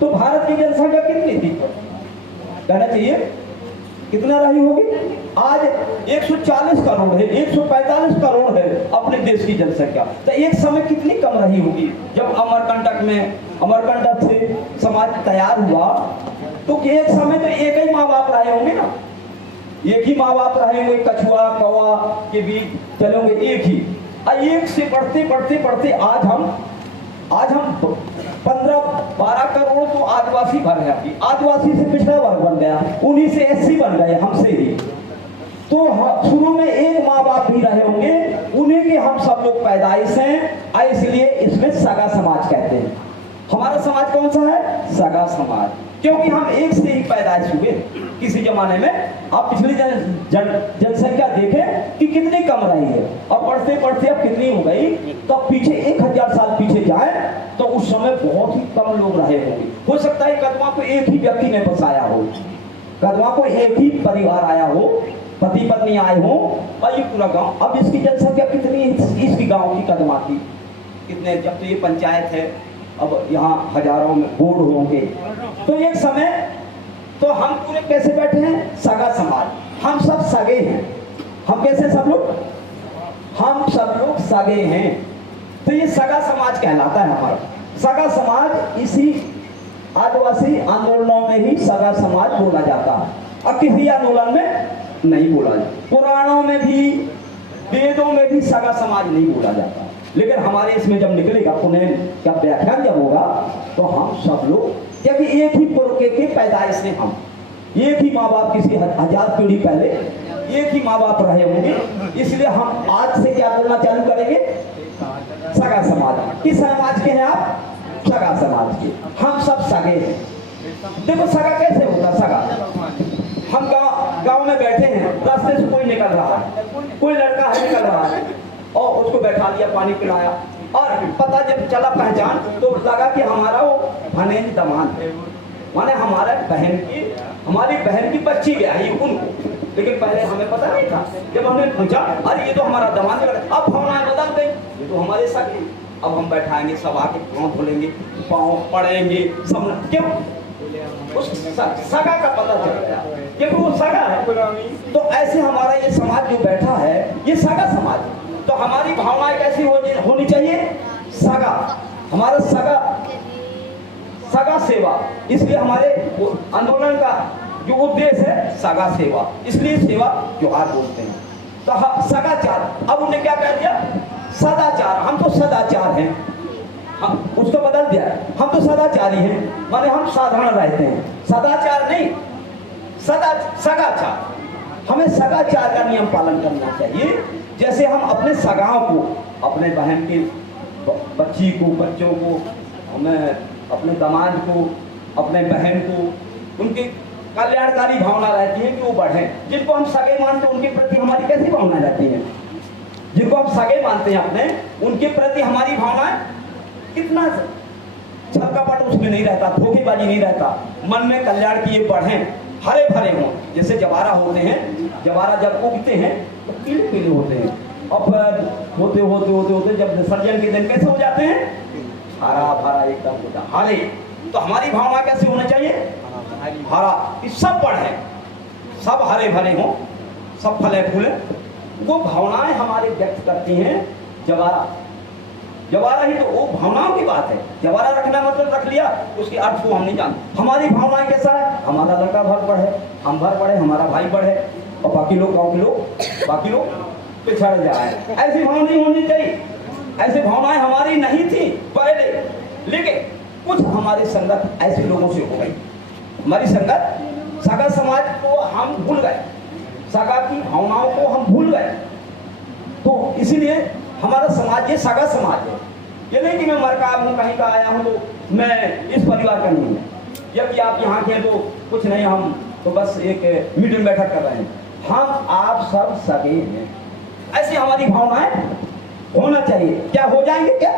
तो भारत की जनसंख्या कितनी थी कहना चाहिए, कितना रही होगी? आज 140 करोड़ है, 145 करोड़ है अपने देश की जनसंख्या। तो एक समय कितनी कम रही होगी। जब अमरकंटक से समाज तैयार हुआ तो एक समय तो एक ही माँ बाप रहे होंगे ना, एक ही माँ बाप रहे होंगे, कछुआ कौवा के बीच चले होंगे एक ही। और एक से बढ़ते आज हम 15-12 करोड़ तो आदिवासी भर गया। आदिवासी से पिछड़ा वर्ग बन गया, उन्हीं से एससी बन गए, हमसे ही। तो शुरू में एक माँ बाप भी रहे होंगे, उन्हीं के हम सब लोग पैदाइश हैं, इसलिए इसमें सगा समाज कहते हैं। हमारा समाज कौन सा है? सगा समाज, क्योंकि हम एक से ही पैदाइश हुए। किसी जमाने में आप पिछली जनसंख्या देखें कि कितनी कम रही है, और बढ़ते बढ़ते अब कितनी हो गई। तो पीछे 1000 साल पीछे जाए तो उस समय बहुत ही कम लोग रहे होंगे। हो सकता है कदवा को एक ही व्यक्ति ने बसाया हो, कदवा को एक ही परिवार आया हो, पति पत्नी आए हो, और ये पूरा गांव। अब इसकी जनसंख्या कितनी है इसकी गांव की, कदवा की कितने? जब तो ये पंचायत है, अब यहाँ हजारों में बोर्ड होंगे। तो एक समय तो हम पूरे कैसे बैठे हैं? सगा समाज, हम सब सगे हैं। हम कैसे सब लोग? हम सब लोग सगे हैं। तो ये सगा समाज कहलाता है हमारा। सगा समाज इसी आदिवासी आंदोलनों में ही सगा समाज बोला जाता है, और किसी आंदोलन में नहीं बोला जाता। पुराणों में भी, वेदों में भी सगा समाज नहीं बोला जाता। लेकिन हमारे इसमें जब निकलेगा पुण्य का व्याख्यान जब होगा, तो हम सब लोग, क्योंकि एक ही पुरखे के पैदाइश से हम, एक ही माँ बाप, किसी 1000 पीढ़ी पहले एक ही माँ बाप रहे होंगे, इसलिए हम आज से क्या बोलना चालू करेंगे? सगा समाज। किस समाज के हैं आप? सगा समाज के। हम सब सगे हैं। देखो सगा कैसे होता? सगा, हम गांव में बैठे हैं, रास्ते से कोई निकल रहा है, कोई लड़का है निकल रहा है, और उसको बैठा दिया, पानी पिलाया, और पता जब चला पहचान, तो लगा कि हमारा वो भनेज दमाद है, माने हमारी बहन की बच्ची ब्याही उनको। लेकिन पहले हमें पता नहीं था। जब हमने पूछा, अरे ये तो हमारा दमाद लगा, अब भावनाएं बदल गई, ये तो हमारे सगे। अब हम बैठाएंगे, सब आके पाँव खोलेंगे, पाँव पड़ेंगे, सब। क्यों? उस सगा का पता चल गया, क्योंकि वो सगा है। तो ऐसे हमारा ये समाज जो बैठा है, ये सगा समाज है। तो हमारी भावनाएं कैसी होनी चाहिए? सगा। हमारा सगा सेवा, इसलिए हमारे आंदोलन का जो उद्देश्य है सगा सेवा, इसलिए सेवा जोहार बोलते हैं। तो सदाचार, अब उन्हें क्या कह दिया? सदाचार। हम तो सदाचार हैं, हम उसको बदल दिया, हम तो सदाचारी हैं, माने हम साधारण रहते हैं। सदाचार नहीं, सगाचार। हमें सदाचार का नियम पालन करना चाहिए। जैसे हम अपने सगाओं को, अपने बहन की बच्ची को, बच्चों को, हमें अपने दामाद को, अपने बहन को, उनकी कल्याणकारी भावना रहती है कि वो बढ़े। जिनको हम सगे मानते हैं उनके प्रति हमारी कैसी भावना रहती है? जिनको हम सगे मानते हैं अपने, उनके प्रति हमारी भावना कितना छल कपट उसमें नहीं रहता, धोखेबाजी नहीं रहता, मन में कल्याण की ये बढ़े, हरे भरे हों। जैसे जवारा होते हैं, जवारा जब उगते हैं तो पीले पीले होते हैं, और होते होते होते होते जब विसर्जन के दिन कैसे हो जाते हैं? हरा भरा एकदम होता हरे। तो हमारी भावना कैसे होनी चाहिए? हरा, कि सब बढ़े, सब हरे भरे हों, सब फले फूले। वो भावनाएं हमारे व्यक्त करती हैं जवारा। जवारा ही तो वो भावनाओं की बात है। जवारा रखना मतलब रख लिया, उसके अर्थ को हम नहीं जानते। हमारी भावनाएं कैसा है? हमारा लड़का भर बढ़े, हम भर बढ़े, हमारा भाई बढ़े, और बाकी लोग, गाँव के लोग, बाकी लोग पिछड़ जाए। ऐसी भावना नहीं होनी चाहिए। ऐसी भावनाएं हमारी नहीं थी पहले, लेकिन कुछ हमारी संगत ऐसे लोगों से हो गई। हमारी संगत, सगा समाज को हम भूल गए, सगा की भावनाओं को हम भूल गए। तो इसीलिए हमारा समाज ये सगा समाज है। ये नहीं कि मैं मरकाब हूँ, कहीं का आया हूँ तो मैं इस परिवार का नहीं हूँ, जबकि आप यहाँ के तो कुछ नहीं, हम तो बस एक मीटिंग बैठक कर रहे हैं। हम आप सब सगे हैं, ऐसी हमारी भावनाएं होना चाहिए। क्या हो जाएंगे क्या?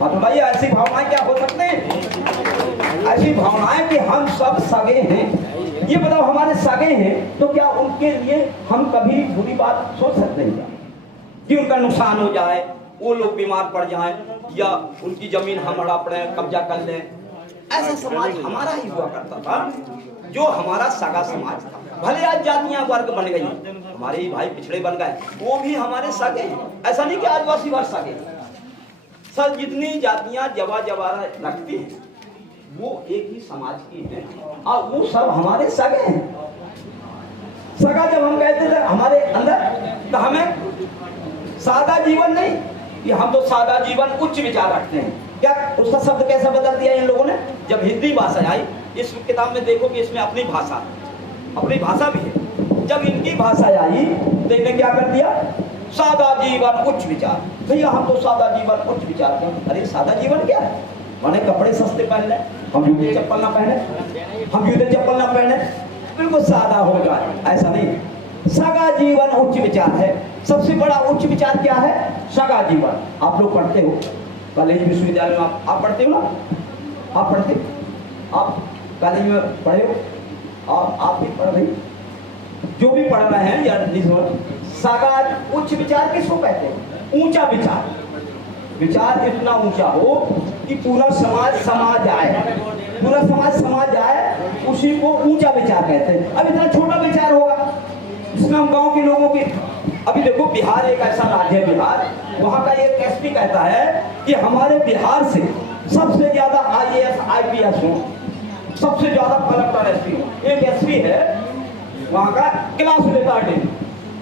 हाँ तो भाई ऐसी भावनाएं क्या हो सकते हैं? ऐसी भावनाएं कि हम सब सगे हैं। ये बताओ, हमारे सगे हैं तो क्या उनके लिए हम कभी बुरी बात सोच सकते हैं क्या? कि उनका नुकसान हो जाए, वो लोग बीमार पड़ जाएं, या उनकी जमीन हम हड़प रहे कब्जा कर लें। ऐसा समाज हमारा ही हुआ करता था, जो हमारा सगा समाज था। भले आज जातियां वर्ग बन गई, हमारे ही भाई पिछड़े बन गए, वो भी हमारे सगे हैं। ऐसा नहीं कि आदिवासी वर्ग सगे, सब जितनी जातियां जवारा रखती हैं वो एक ही समाज की हैं, और वो सब हमारे सगे हैं। सगा जब हम कहते थे हमारे अंदर, तो हमें सादा जीवन नहीं, कि हम तो सादा जीवन उच्च विचार रखते हैं। क्या उसका शब्द कैसा बदल दिया इन लोगों ने? जब हिंदी भाषा आई, इस किताब में देखो कि इसमें अपनी भाषा भी है। जब इनकी भाषा आई तो इन्हें क्या कर दिया, सादा जीवन उच्च विचार। भैया हम तो सादा जीवन उच्च विचार के। अरे सादा जीवन क्या है? माने कपड़े सस्ते पहन ले, हम जूते चप्पल ना पहने, हम जूते चप्पल ना पहने, बिल्कुल सादा हो जाए, ऐसा नहीं। सगा जीवन उच्च विचार है। सबसे बड़ा उच्च विचार क्या है? सगा जीवन। आप लोग पढ़ते हो कॉलेज विश्वविद्यालय में, आप पढ़ते हो ना, आप पढ़ते, आप कॉलेज में पढ़े हो और आप भी पढ़ रही, जो भी पढ़ रहे हैं या सगा उच्च विचार किसको कहते हैं? ऊंचा विचार। विचार इतना ऊंचा हो कि पूरा समाज समा जाए, पूरा समाज समा जाए, उसी को ऊंचा विचार कहते हैं। अब इतना छोटा विचार होगा जिसमें हम गांव के लोगों की, अभी देखो बिहार एक ऐसा राज्य है, बिहार, वहां का एक एसपी कहता है कि हमारे बिहार से सबसे ज्यादा IAS IPS हो, सबसे ज्यादा कलेक्टर एसपी हो। एक एसपी है वहां का, क्लास लेता है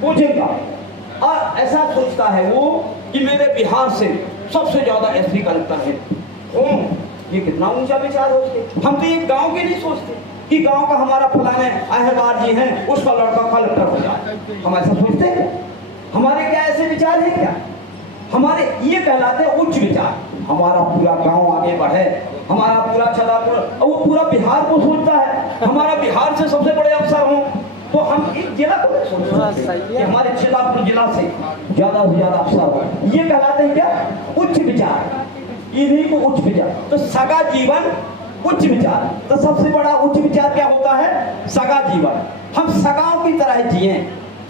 कोचिंग का, और ऐसा सोचता है वो कि मेरे बिहार से सबसे ज्यादा एसपी कलेक्टर है। ये कितना ऊंचा विचार हो उसके। हम तो ये गांव के नहीं सोचते कि गांव का हमारा फलाने अहबार जी हैं, उसका लड़का कलेक्टर हो जाए, हम ऐसा सोचते हैं? हमारे क्या ऐसे विचार है क्या? हमारे ये कहलाते हैं उच्च विचार। हमारा पूरा गांव आगे बढ़े, हमारा पूरा छतरपुर, वो पूरा बिहार को सोचता है हमारा बिहार से सबसे बड़े अफसर हों, तो हम एक जिला को सोचते हैं कि हमारे छतरपुर जिला से ज्यादा अफसर हो। ये कहलाते हैं क्या? उच्च विचार। इन्हीं को उच्च विचार। तो सगा जीवन उच्च विचार। तो सबसे बड़ा उच्च विचार क्या होता है? सगा जीवन। हम सगाओं की तरह जिए,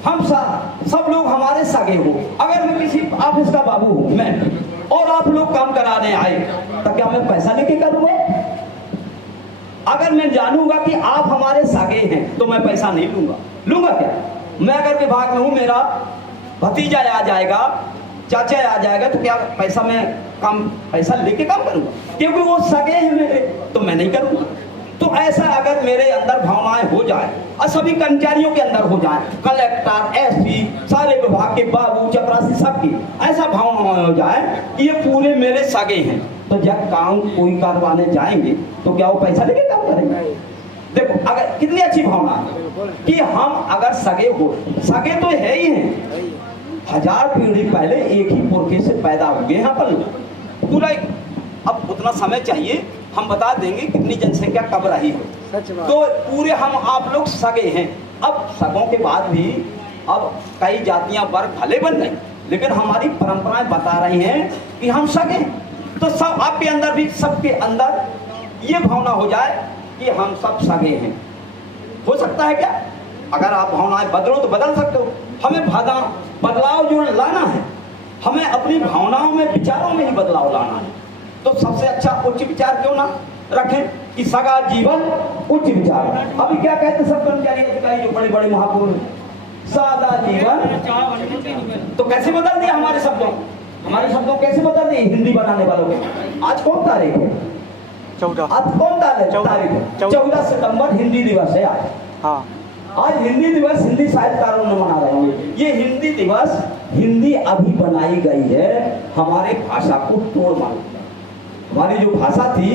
हम सब लोग हमारे सगे हो। अगर मैं किसी ऑफिस का बाबू हूं मैं, और आप लोग काम कराने आए, तो क्या मैं पैसा लेके करूंगा? अगर मैं जानूंगा कि आप हमारे सगे हैं तो मैं पैसा नहीं लूंगा क्या? मैं अगर विभाग में हूं, मेरा भतीजा आ जाएगा, चाचा आ जाएगा, तो क्या पैसा मैं पैसा लेके काम करूंगा? क्योंकि वो सगे हैं मेरे, तो मैं नहीं करूंगा। तो ऐसा अगर मेरे अंदर भावनाएं हो जाए, और सभी कर्मचारियों के अंदर हो जाए, कलेक्टर, एसपी, सारे विभाग के बाबू चपरासी सबकी ऐसा भावना हो जाए कि ये पूरे मेरे सगे हैं, तो जब काम कोई करवाने जाएंगे तो क्या वो पैसा लेके काम करेंगे? देखो अगर कितनी अच्छी भावना है कि हम अगर सगे हो, सगे तो है ही हैं, 1000 पीढ़ी पहले एक ही पुरखे से पैदा हो गए यहाँ पर पूरा। अब उतना समय चाहिए, हम बता देंगे कितनी जनसंख्या कब रही हो, तो पूरे हम आप लोग सगे हैं। अब सगों के बाद भी अब कई जातियां वर्ग भले बन गई, लेकिन हमारी परंपराएं बता रही हैं कि हम सगे। तो सब आपके अंदर भी, सबके अंदर ये भावना हो जाए कि हम सब सगे हैं। हो सकता है क्या? अगर आप भावनाएं बदलो तो बदल सकते हो। हमें बदलाव जो लाना है, हमें अपनी भावनाओं में, विचारों में ही बदलाव लाना है। तो सबसे अच्छा उच्च विचार क्यों ना रखें कि सगा जीवन उच्च विचार। अभी क्या कहते सब कर्मचारी अधिकारी जो बड़े बड़े महापुरुष, सादा जीवन। तो कैसे बदल दिया हमारे शब्दों कैसे बदल दिए हिंदी बनाने वालों के? आज कौन तारीख है? 14। आज कौन तारीख है? 14 सितंबर हिंदी दिवस है आज। हाँ, आज हिंदी दिवस हिंदी साहित्यकारों ने मना रहे हैं। ये हिंदी दिवस, हिंदी अभी बनाई गई है हमारे भाषा को तोड़ मार। हमारी जो भाषा थी,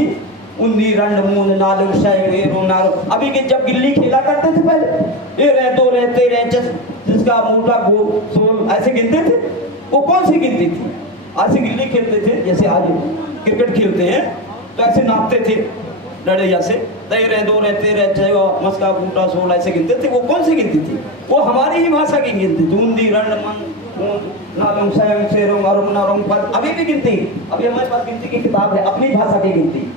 उन्नी रंड मून नालू शैरो नारो, अभी के जब गिल्ली खेला करते थे पहले, ये रह दो रहते रह, जिसका मोटा गो सोल ऐसे गिनते थे, वो कौन सी गिनती थी? ऐसे गिल्ली खेलते थे जैसे आज क्रिकेट खेलते हैं, तो ऐसे नापते थे लड़ैया से, दे रहे दो रहते रहते मस्का बूटा सोल ऐसे गिनते थे। वो कौन सी गिनती थी? वो हमारी ही भाषा की गिनती थी। उन्नी रंड मन नालम सैम शेरों अरुण नरम पर अभी भी गिनती। अभी हमारे पास गिनती की किताब है, अपनी भाषा की गिनती।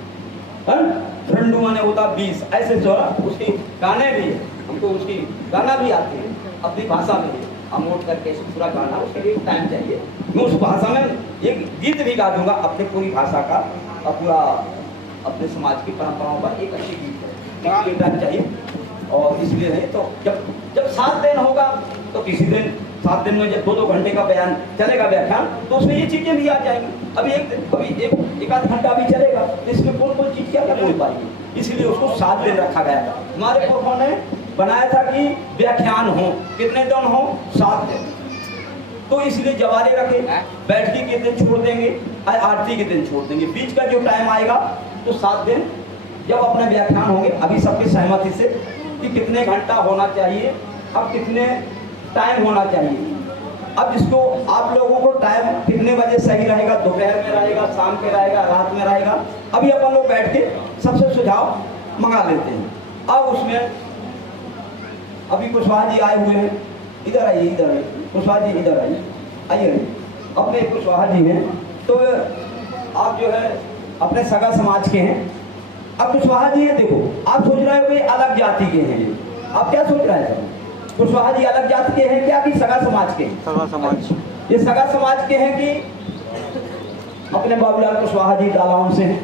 रंडू माने होता 20 ऐसे जोड़ा। उसके गाने भी, हमको उसकी गाना भी आती है अपनी भाषा में, हम नोट करके पूरा गाना, उसके लिए टाइम चाहिए। मैं उस भाषा में एक गीत भी गा दूंगा अपनी पूरी भाषा का, पूरा अपने समाज की परंपराओं का एक अच्छी गीत है, टाइम चाहिए। और इसलिए नहीं तो जब 7 दिन होगा तो किसी दिन 7 दिन में जब 2-2 घंटे का बयान चलेगा, व्याख्यान, तो उसमें ये चीजें भी आ जाएंगी। अभी एक आध घंटा भी चलेगा, इसमें कौन चीज क्या बोल पाएगी, इसलिए उसको 7 दिन रखा गया। हमारे पुरखों ने बनाया था कि व्याख्यान हो, कितने दिन हो? 7 दिन। तो इसलिए जवारे रखे, बैठकी के दिन छोड़ देंगे, आरती के दिन छोड़ देंगे, बीच का जो टाइम आएगा तो 7 दिन जब अपने व्याख्यान होंगे। अभी सबकी सहमति से कि कितने घंटा होना चाहिए, अब कितने टाइम होना चाहिए। अब इसको आप लोगों को टाइम कितने बजे सही रहेगा, दोपहर में रहेगा, शाम के रहेगा, रात में रहेगा, अभी अपन लोग बैठ के सबसे सुझाव मंगा लेते हैं। अब उसमें अभी कुशवाहा जी आए हुए हैं, इधर आइए, इधर आइए कुशवाहा जी, इधर आइए, आइए। अपने कुशवाहा जी हैं, तो आप जो है अपने सगा समाज के हैं। अब कुशवाहा जी है, देखो आप सोच रहे हो कि अलग जाति के हैं, आप क्या सोच रहे हैं? कुशवाहा जी अलग जाति के हैं क्या कि सगा समाज के? सगा समाज। ये सगा समाज के हैं कि अपने बाबूलाल कुशवाहा जी डालाउन से हैं,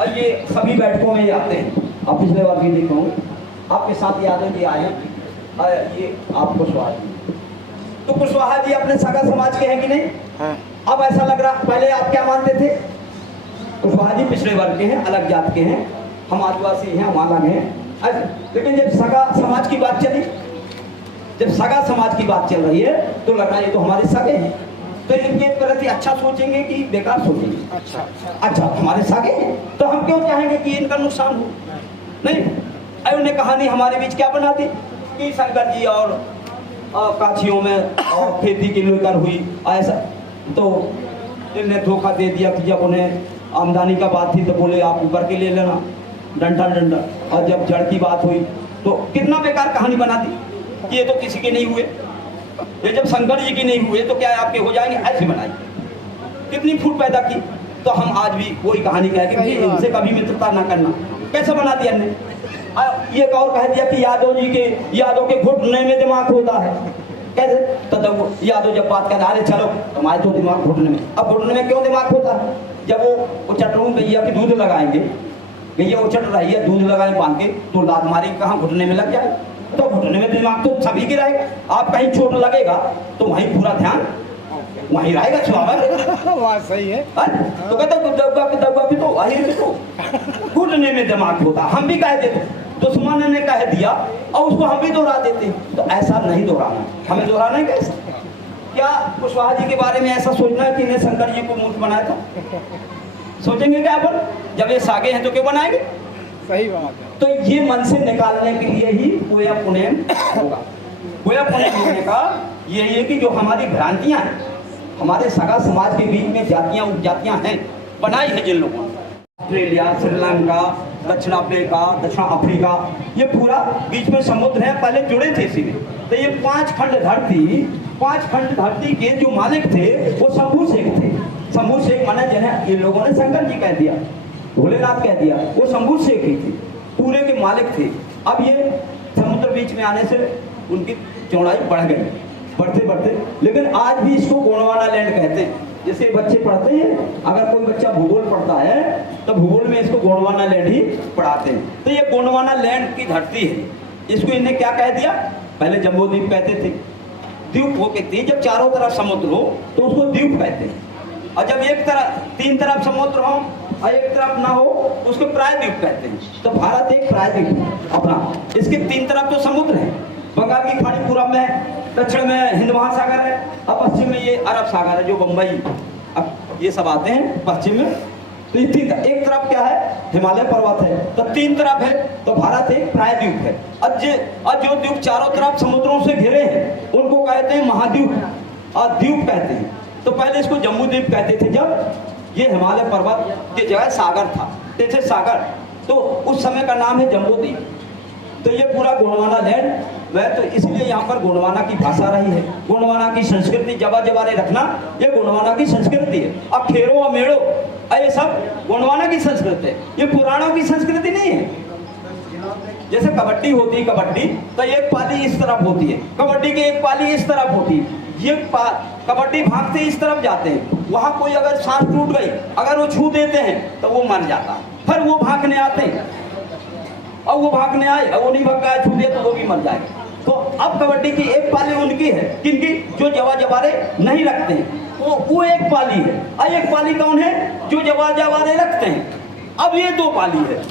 और ये सभी बैठकों में आते हैं। आप पिछले बार भी देखे होंगे, आपके साथ यादव जी आए हैं, और ये आप कुशवाहा जी, तो कुशवाहा जी अपने सगा समाज के हैं कि नहीं? हाँ। अब ऐसा लग रहा, पहले आप क्या मानते थे? कुशवाहा जी पिछड़े वर्ग के हैं, अलग जात के हैं, हम आदिवासी हैं, हम अलग हैं। लेकिन जब सगा समाज की बात चली, जब सगा समाज की बात चल रही है, तो लगा ये तो हमारे सगे हैं, तो इनके प्रति अच्छा सोचेंगे कि बेकार सोचेंगे? अच्छा हमारे सगे हैं, तो हम क्यों चाहेंगे कि इनका नुकसान हो? नहीं, अरे उन्हें कहानी हमारे बीच क्या बना दी कि शंकर जी और काछियों में और खेती की लेकर हुई ऐसा, तो इन्हें धोखा दे दिया कि जब उन्हें आमदनी का बात थी तो बोले आप ऊपर के ले लेना डंडा, और जब जड़ की बात हुई तो कितना बेकार कहानी बना दी कि ये तो किसी के नहीं हुए, ये जब शंकर जी के नहीं हुए तो क्या आपके हो जाएंगे, ऐसी बनाई, कितनी फूट पैदा की। तो हम आज भी वही कहानी कहेंगे कि इनसे कभी मित्रता ना करना, कैसे बना दिया ने। ये और कह दिया कि यादव के घुटने में दिमाग होता है, कैसे? तो यादव जब बात कर रहे चलो तुम्हारे तो दिमाग घुटने में, अब घुटने में क्यों दिमाग होता है? जब वो चटरूं गैया की दूध लगाएंगे, गैया उचट रही है, दूध लगाए बांध के, तो लात मारी कहाँ घुटने में लग जाए, तो घुटने में दिमाग तो सभी के रहेगा। आप कहीं चोट लगेगा तो वहीं पूरा ध्यान वहीं रहेगा, स्वाभाविक सही है। तो कहते दबा भी तो वहीं भी तो घुटने में दिमाग होता। हम भी कह देते, दुश्मन ने कह दिया और उसको हम भी दोहरा देते, तो ऐसा नहीं दोहराना, हमें दोहराना है कैसे? क्या कुशवाहा जी के बारे में ऐसा सोचना है कि इन्हें शंकर जी को मूर्ख बनाया था? सोचेंगे क्या अपन? जब ये सागे हैं तो क्यों बनाएंगे? सही बात है। तो ये मन से निकालने के लिए ही कोया पुनेम होगा। कोया पुनेम होने का यही है कि जो हमारी भ्रांतियां हैं, हमारे सगा समाज के बीच में जातियां उपजातियां हैं, बनाई है जिन लोगों ने, ऑस्ट्रेलिया, श्रीलंका, दक्षिण अफ्रीका, ये पूरा बीच में समुद्र है, पहले जुड़े थे इसी में। तो ये पांच खंड धरती के जो मालिक थे वो शंभू शेख थे। शंभू शेख माने जिन्हें ये लोगों ने शंकर जी कह दिया, भोलेनाथ कह दिया, वो शंभू शेख ही थे, पूरे के मालिक थे। अब ये समुद्र बीच में आने से उनकी चौड़ाई बढ़ गई, बढ़ते, लेकिन आज भी इसको गोंडवाना लैंड कहते हैं। जैसे बच्चे पढ़ते हैं, अगर कोई बच्चा भूगोल पढ़ता है तो भूगोल में इसको गोंडवाना लैंड ही पढ़ाते हैं। तो ये गोंडवाना लैंड की धरती है, इसको इन्हें क्या कह दिया? पहले जम्बो द्वीप कहते थे, द्वीप वो कहते हैं जब चारों तरफ समुद्र हो तो उसको द्वीप कहते हैं, और जब तीन तरफ समुद्र हो और एक तरफ ना हो उसको प्रायद्वीप कहते हैं। तो भारत एक प्रायद्वीप अपना, इसके तीन तरफ तो समुद्र है, बंगाल की खाड़ी पूरब में, दक्षिण में हिंद महासागर है, और पश्चिम में ये अरब सागर है जो बम्बई, अब ये सब आते हैं पश्चिम में। तो ये तीन, एक तरफ क्या है? हिमालय पर्वत है, तो तीन तरफ है, तो भारत एक प्रायद्वीप है। और जो द्वीप चारों तरफ समुद्रों से घिरे हैं उनको कहते हैं महाद्वीप और द्वीप कहते हैं। तो पहले इसको जम्बू द्वीप कहते थे, जब ये हिमालय पर्वत की जगह सागर था, जैसे सागर, तो उस समय का नाम है जम्बू द्वीप। तो ये पूरा गोंडवाना लैंड वह, तो इसलिए यहाँ पर गोंडवाना की भाषा रही है, गोंडवाना की संस्कृति, जवारे रखना, ये गोंडवाना की संस्कृति है। अब खेरो और मेड़ो ये सब गोंडवाना की संस्कृति है, ये पुराणों की संस्कृति नहीं है। जैसे कबड्डी होती है, कबड्डी तो एक पाली इस तरफ होती है, कबड्डी की एक पाली इस तरफ होती है, ये कबड्डी भागते इस तरफ जाते हैं, वहाँ कोई अगर सांस टूट गई, अगर वो छू देते हैं तो वो मर जाता है, फिर वो भागने आते हैं, और वो भागने आए और वो नहीं भाग पाया, छू दिया तो वो भी मर जाएगा। तो अब कबड्डी की एक पाली उनकी है, किनकी? जो जवारे नहीं रखते हैं, वो एक पाली है, और एक पाली कौन है? जो जवारे रखते हैं। अब ये दो पाली है,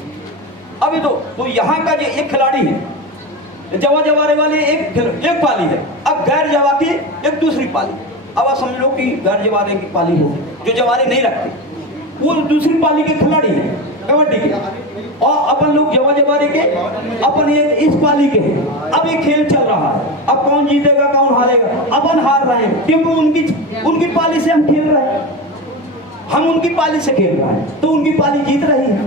अभी तो यहाँ का जो एक खिलाड़ी है, जवारे वाले एक पाली है, अब गैर जवा की एक दूसरी पाली। अब आप समझ लो कि गैर जवारे की पाली हो, जो जवारे नहीं रखते, वो दूसरी पाली के खिलाड़ी है कबड्डी के। और अपन लोग जवा जवारे के अपन ये इस पाली के हैं। अब ये खेल चल रहा है, अब कौन जीतेगा कौन हारेगा, अपन हार रहे हैं क्योंकि उनकी पाली से हम खेल रहे हैं, हम उनकी पाली से खेल रहे हैं तो उनकी पाली जीत रही है।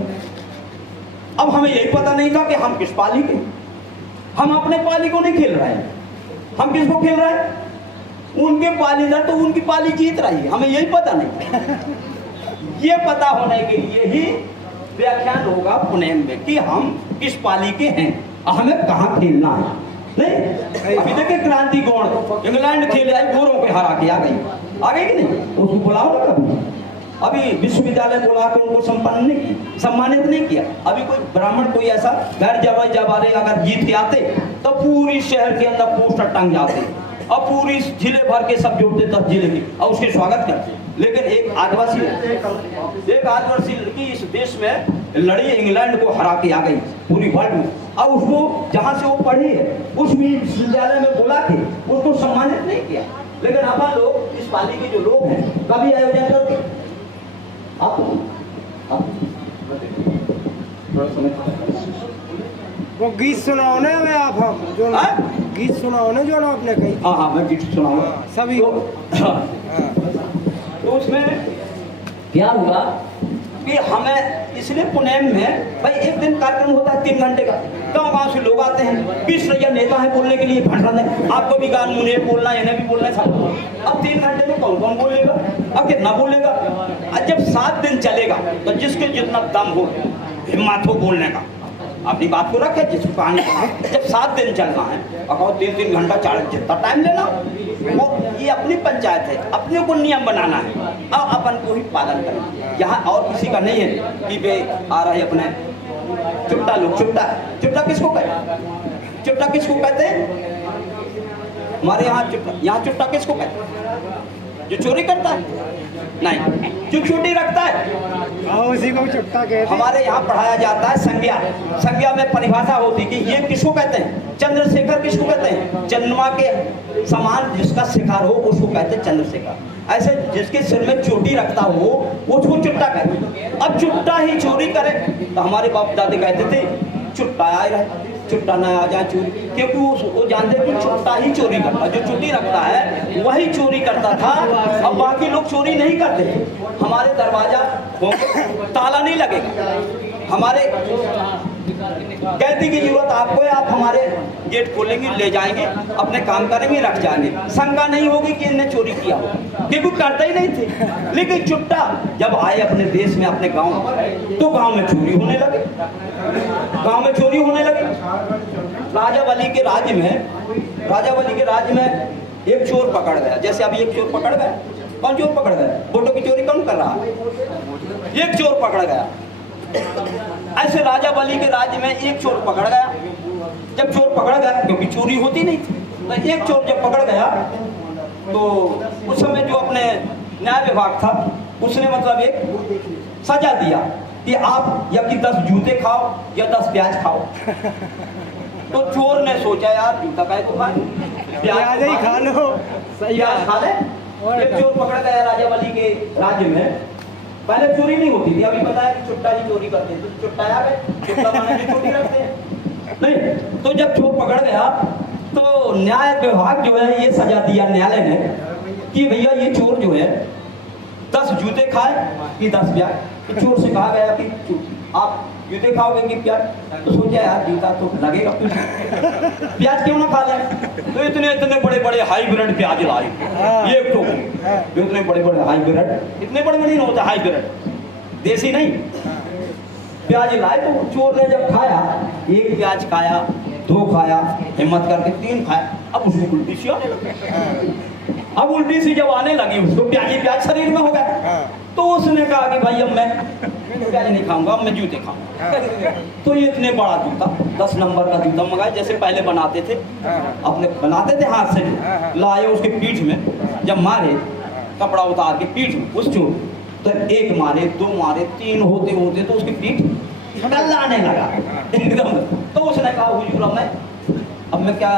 अब हमें यही पता नहीं था कि हम किस पाली के, हम अपने पाली को नहीं खेल रहे हैं, हम किसको खेल रहे हैं, उनके पाली था तो उनकी पाली जीत रही है, हमें यही पता नहीं। ये पता होने के लिए ही व्याख्यान होगा पुनेम में कि हम किस पाली के हैं, हमें कहाँ खेलना है। नहीं अभी देखिए क्रांति गौड़ इंग्लैंड खेले आई, गोरों के हरा के आ गई कि नहीं, उसको बुलाओ ना कभी। अभी विश्वविद्यालय बुला के उनको सम्मानित नहीं किया। अभी कोई ब्राह्मण कोई ऐसा घर जवारे अगर जीत के आते तो पूरी शहर के अंदर पोस्टर टंग जाते और पूरी जिले भर के सब जुड़ते 10 जिले के और उसके स्वागत करते। लेकिन एक आदिवासी लड़की इस देश में लड़ी, इंग्लैंड को हरा के आ गई पूरी वर्ल्ड में, और उसको जहाँ से वो पढ़ी है उस विश्वविद्यालय में बुला के उसको सम्मानित नहीं किया। लेकिन अपन लोग इस पाली के जो लोग हैं कभी आयोजन करते वो गीत सुनाओ ना हमें आप, हम जो गीत सुनाओ ना जो ना आपने कही। हाँ मैं गीत सुनाऊंगा सभी तो उसमें क्या हुआ कि हमें इसलिए पुणे में भाई एक दिन कार्यक्रम होता है 3 घंटे का, गाँव से लोग आते हैं, 20 रैया नेता है बोलने के लिए, भंड रहे हैं, आपको भी गान मुझे बोलना है, इन्हें भी बोलना है, सब। अब 3 घंटे में कौन कौन बोलेगा, अब कितना बोलेगा। जब 7 दिन चलेगा तो जिसके जितना दम हो, हिम्मत हो बोलने का, अपनी बात को रखे जिसको कहानी। जब 7 दिन चलना है और 3-3 घंटा 4 जितना टाइम लेना, वो ये अपनी पंचायत है, अपने को नियम बनाना है और अपन को ही पालन करना। यहाँ और किसी का नहीं है कि वे आ रहे अपने चुट्टा लोग। चुट्टा किसको कहते, चुट्टा किसको कहते हैं हमारे यहाँ चुट्टा किसको कहते हैं, जो चोरी करता है नहीं, जो चोटी रखता है उसी को चुट्टा कहते हैं। हमारे यहाँ पढ़ाया जाता है संज्ञा में परिभाषा होती कि ये किसको कहते हैं, चंद्रशेखर किसको कहते हैं, चंद्रमा के समान जिसका शिकार हो उसको कहते हैं चंद्रशेखर। ऐसे जिसके सिर में चोटी रखता हो उसको चुट्टा कहते हैं। अब चुट्टा ही चोरी करे तो हमारे बाप दादी कहते थे चुट्टा आए रहे, चुट्टा ना आ जाए चोरी, क्योंकि वो जानते कि चुट्टा ही चोरी करता, जो चुट्टी रखता है वही चोरी करता था। अब बाकी लोग चोरी नहीं करते। हमारे दरवाजा ताला नहीं लगेगा, हमारे कैदी की जरूरत आपको है, आप हमारे गेट खोलेंगे, ले जाएंगे, अपने काम करेंगे, रख जाएंगे, शंका नहीं होगी कि इन्हें चोरी किया हो, क्योंकि करते ही नहीं थे। लेकिन चुट्टा जब आए अपने देश में, अपने गांव, तो गांव में चोरी होने लगे, गांव में चोरी होने लगी। राजा बली के राज्य में एक चोर पकड़ गया। जैसे अभी एक चोर पकड़ गया, कौन चोर पकड़ गया, फोटो की चोरी कौन कर रहा है, एक चोर पकड़ गया। ऐसे राजा बली के राज्य में एक चोर पकड़ गया। जब चोर पकड़ गया, क्योंकि चोरी होती नहीं थी, तो एक चोर जब पकड़ गया तो उस समय जो अपने न्याय विभाग था उसने मतलब एक सजा दिया कि आप या कि 10 जूते खाओ या 10 प्याज खाओ। तो चोर ने सोचा यार जूता काहे को खाए, प्याज ही खा लो, प्याज खा ले। एक चोर पकड़ गया राजा बली के राज्य में। पहले चोरी नहीं होती थी, अभी बताया कि चुट्टा ही चोरी करते थे, तो चुट्टा आ गए, चुट्टा माने की चोरी रखते हैं नहीं। तो जब चोर पकड़ गया तो न्याय विभाग जो है ये सजा दिया न्यायालय ने कि भैया ये चोर जो है 10 जूते खाए कि 10 प्याज। तो चोर से कहा गया कि आप जूते खाओगे कि प्याज, तो सोचा यार जूता तो लगेगा, प्याज क्यों ना खा लें। तो इतने बड़े बड़े हाइब्रिड प्याज लाए, ये एक तो इतने बड़े बड़े हाइब्रिड, इतने बड़े नहीं होता हाइब्रिड, देसी नहीं, प्याज लाए। तो चोर ने जब खाया, 1 प्याज खाया, 2 खाया, हिम्मत करके 3 खाया। अब उसको उल्टी सी आने लगी। अब उल्टी सी जब आने लगी उसको, प्याज शरीर में हो गया। तो उसने कहा कि भाई अब मैं प्याज नहीं खाऊंगा, अब मैं जूते खाऊंगा। तो ये इतने बड़ा जूता, 10 नंबर का जूता मंगाया, जैसे पहले बनाते थे, अपने बनाते थे हाथ से, लाए उसके पीठ में, जब मारे कपड़ा उतार के पीठ में उस चोर, तो 1 मारे, 2 मारे, 3 होते होते तो उसकी पीठ डल्लाने लगा एकदम। तो उसने कहा हुजूर अब मैं क्या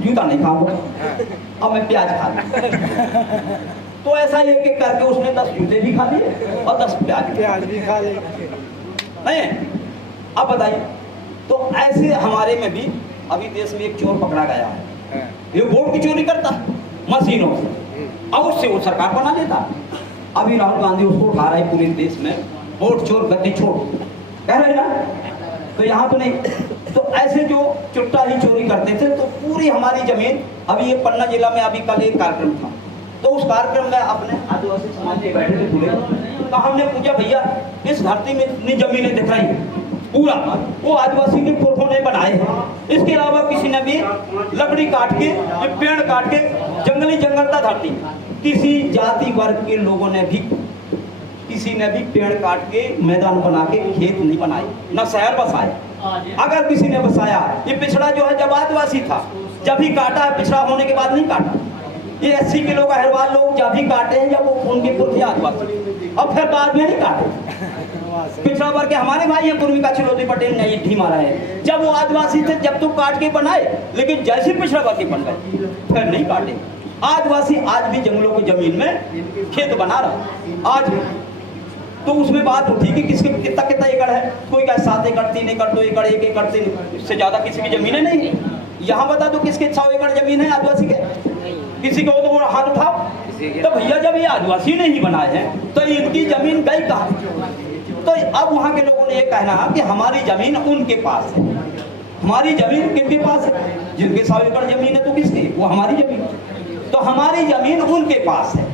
जूता नहीं खाऊंगा, अब मैं प्याज खा लूं। तो ऐसा एक एक करके उसने 10 जूते भी खा लिए और 10 प्याज भी खा लिए। नहीं। अब बताइए, तो ऐसे हमारे में भी अभी देश में एक चोर पकड़ा गया है, ये वोट की चोरी करता है मशीनों से और उससे वो सरकार बना देता है। अभी राहुल गांधी उसको उठा रहा है पूरे देश में, वोट चोर गद्दी छोड़ कह रहे ना, तो यहाँ तो नहीं। तो ऐसे जो चुट्टा ही चोरी करते थे, तो पूरी हमारी जमीन, अभी ये पन्ना जिला में अभी कल एक कार्यक्रम था, तो उस कार्यक्रम में अपने आदिवासी समाज के बैठे थे पूरे, तो हमने पूछा भैया इस धरती में इतनी जमीनें दिख रही हैं, पूरा वो आदिवासी के पुरखों ने बनाए हैं, इसके अलावा किसी ने भी लकड़ी काट के, पेड़ काट के, जंगली जंगलता धरती, किसी जाति वर्ग के लोगों ने भी, किसी ने भी पेड़ काट के मैदान बना के खेत नहीं बनाए, न शहर बसाए। अगर किसी ने बसाया, ये पिछड़ा जो है जब आदिवासी था जब ही काटा है, पिछड़ा होने के बाद नहीं काटा। ये 80 के लोग अहिरवाल लोग जब भी काटे हैं जब वो उनके पुरखे आदिवासी, अब फिर बाद में नहीं काटे। पिछड़ा वर्ग के हमारे भाई हैं, पूर्विका चिलोती पटेल ने ढी मारा है, जब वो आदिवासी थे जब तो काट के बनाए, लेकिन जैसे पिछड़ा वर्ग के बन गए फिर नहीं काटे। आदिवासी आज भी जंगलों की जमीन में खेत बना रहा आज, तो उसमें बात उठी कि किसके कितना कितना एकड़ है, कोई कहे 7 एकड़ 3 एकड़ 2 एकड़ 1 एकड़ 3, इससे ज्यादा किसी की जमीनें नहीं है। यहाँ बता दो किसके 100 एकड़ जमीन है आदिवासी के, किसी को तो हाथ उठाओ। तो भैया जब ये आदिवासी ने ही बनाए हैं तो इनकी जमीन गई कहाँ? तो अब वहाँ के लोगों ने ये कहना कि हमारी जमीन उनके पास है। हमारी जमीन किनके पास है? जिनके 100 एकड़ जमीन है तो किसकी? वो हमारी जमीन, तो हमारी जमीन उनके पास है।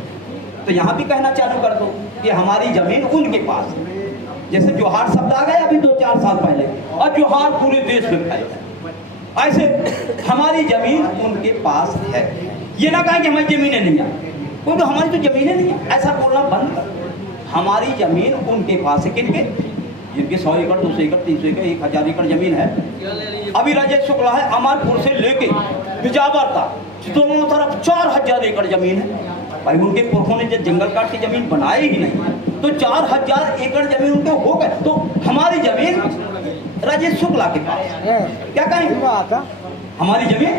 तो यहाँ भी कहना चालू कर दो कि हमारी जमीन उनके पास है। जैसे जोहार शब्द आ गया अभी 2-4 साल पहले, और जोहार पूरे देश में फैल गया, ऐसे हमारी जमीन उनके पास है। ये ना कहें कि हमारी जमीनें नहीं है, कोई तो हमारी तो जमीनें नहीं है, ऐसा बोलना बंद कर। हमारी जमीन उनके पास है, किनके? जिनके 100 एकड़ 200 एकड़ 300 एकड़ 1000 एकड़ जमीन है। अभी राजेश शुक्ला है अमरपुर से लेके बिजावर तक दोनों तरफ 4000 एकड़ जमीन है। भाई उनके पुरखों ने जब जंगल काट के जमीन बनाए ही नहीं, तो 4000 एकड़ जमीन उनके हो गए। तो हमारी जमीन राजेश शुक्ला के पास, क्या कहें? हमारी जमीन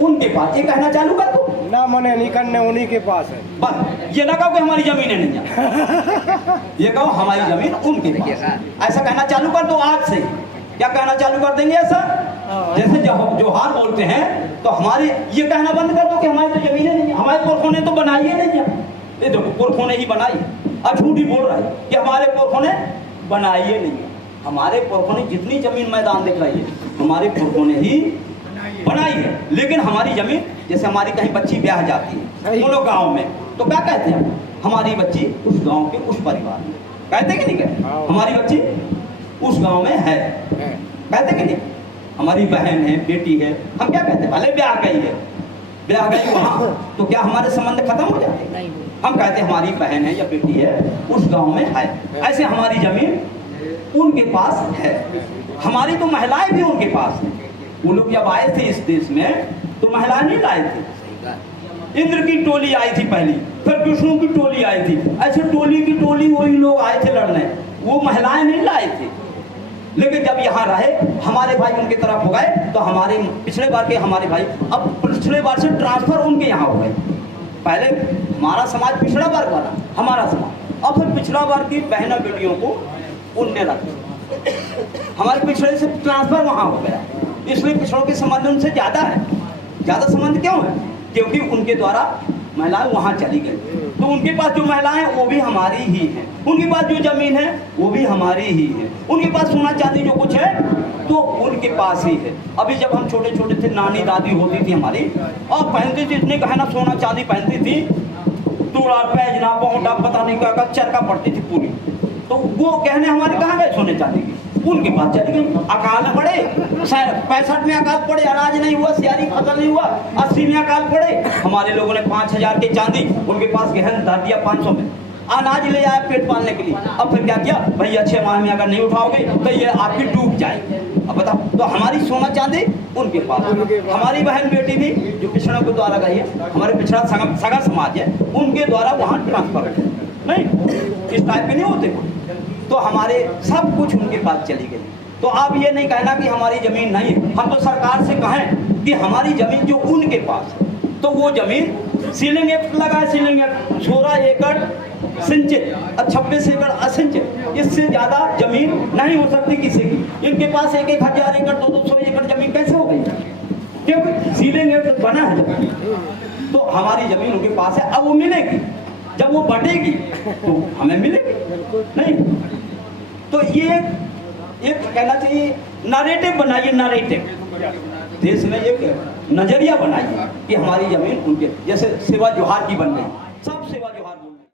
उनके पास, ये कहना चालू कर दो ना, मने नहीं करने उन्हीं के पास है। बस ये ना कहो कि हमारी जमीनें नहीं है, ये कहो हमारी जमीन उनके पास। ऐसा कहना चालू कर दो आज से। क्या कहना चालू कर देंगे ऐसा? जैसे जोहार बोलते हैं तो हमारे ये कहना बंद कर दो कि हमारी तो जमीनें नहीं है, हमारे पुरखों ने तो बनाई ही नहीं है। ये देखो पुरखों ने ही बनाई, और झूठ ही बोल रहा है कि हमारे पुरखों ने बनाई ही नहीं है। हमारे पुरखों ने जितनी जमीन मैदान दिख रही है हमारे पुरखों ने ही बनाई है। लेकिन हमारी जमीन, जैसे हमारी कहीं बच्ची ब्याह जाती है दोनों गांव में, तो क्या कहते हैं? हमारी बच्ची उस गांव के उस परिवार में, कहते कि नहीं कहते? हमारी बच्ची उस गांव में है, कहते कि नहीं? हमारी बहन है, बेटी है, हम क्या कहते हैं? भले ब्याह गई है, ब्याह गई वहाँ, तो क्या हमारे संबंध खत्म हो जाते? हम कहते हैं हमारी बहन है या बेटी है उस गांव में है। ऐसे हमारी जमीन उनके पास है। हमारी तो महिलाएं भी उनके पास है। वो लोग जब आए थे इस देश में तो महिलाएं नहीं लाए थे। इंद्र की टोली आई थी पहली, फिर विष्णु की टोली आई थी, ऐसे टोली की टोली वही लोग आए थे लड़ने, वो महिलाएं नहीं लाए थे। लेकिन जब यहाँ रहे हमारे भाई उनके तरफ हो गए, तो हमारे पिछले बार के हमारे भाई अब पिछले बार से ट्रांसफर उनके यहाँ हो गए। पहले हमारा समाज पिछड़ा वर्ग वाला, हमारा समाज, अब फिर पिछड़ा वर्ग की बहना बेटियों को उनने रखा, हमारे पिछड़े से ट्रांसफर वहाँ हो गया। इसलिए पिछड़ों के संबंध उनसे ज़्यादा है। ज़्यादा संबंध क्यों है? क्योंकि उनके द्वारा महिलाएं वहाँ चली गई, तो उनके पास जो महिलाएं वो भी हमारी ही हैं, उनके पास जो जमीन है वो भी हमारी ही है, उनके पास सोना चांदी जो कुछ है तो उनके पास ही है। अभी जब हम छोटे छोटे थे, नानी दादी होती थी हमारी, और पहनती थी इतने गहना सोना चांदी पहनती थी, तोड़ा पैजना पौटा पता नहीं क्या चरका पड़ती थी पूरी, तो वो गहने हमारे कहाँ गए सोने चांदी के? उनके पास चली गई। अकाल पड़े, 65 में अकाल पड़े, अनाज नहीं हुआ, सियारी फसल नहीं हुआ, 80 में अकाल पड़े, हमारे लोगों ने 5000 के चांदी उनके पास गहन धर दिया, 500 में अनाज ले आया पेट पालने के लिए। अब फिर क्या किया? भाई 6 माह में अगर नहीं उठाओगे तो ये आपकी डूब जाएगी। अब बताओ, तो हमारी सोना चांदी उनके पास, हमारी बहन बेटी भी जो पिछड़ों के द्वारा गई है, हमारे पिछड़ा सगा समाज है, उनके द्वारा वहाँ ट्रांसफर नहीं, इस टाइप के नहीं होते, तो हमारे सब कुछ उनके पास चली गई। तो आप ये नहीं कहना कि हमारी जमीन नहीं है। हम तो सरकार से कहें कि हमारी जमीन जो उनके पास है, तो वो जमीन सीलिंग एक्ट लगा है, सीलिंग एक्ट 16 एकड़ सिंचित और 26 एकड़ असिंचित, इससे ज्यादा जमीन नहीं हो सकती किसी की। इनके पास 1,000 एकड़ 200 एकड़ जमीन कैसे हो गई? क्योंकि सीलिंग बना है जब, तो हमारी जमीन उनके पास है। अब वो मिलेगी, जब वो बटेगी तो हमें मिलेगी नहीं। तो ये एक कहना चाहिए नैरेटिव बनाइए, नैरेटिव देश में एक नजरिया बनाइए कि हमारी जमीन उनके, जैसे सेवा जोहार की बन गई, सब सेवा जोहार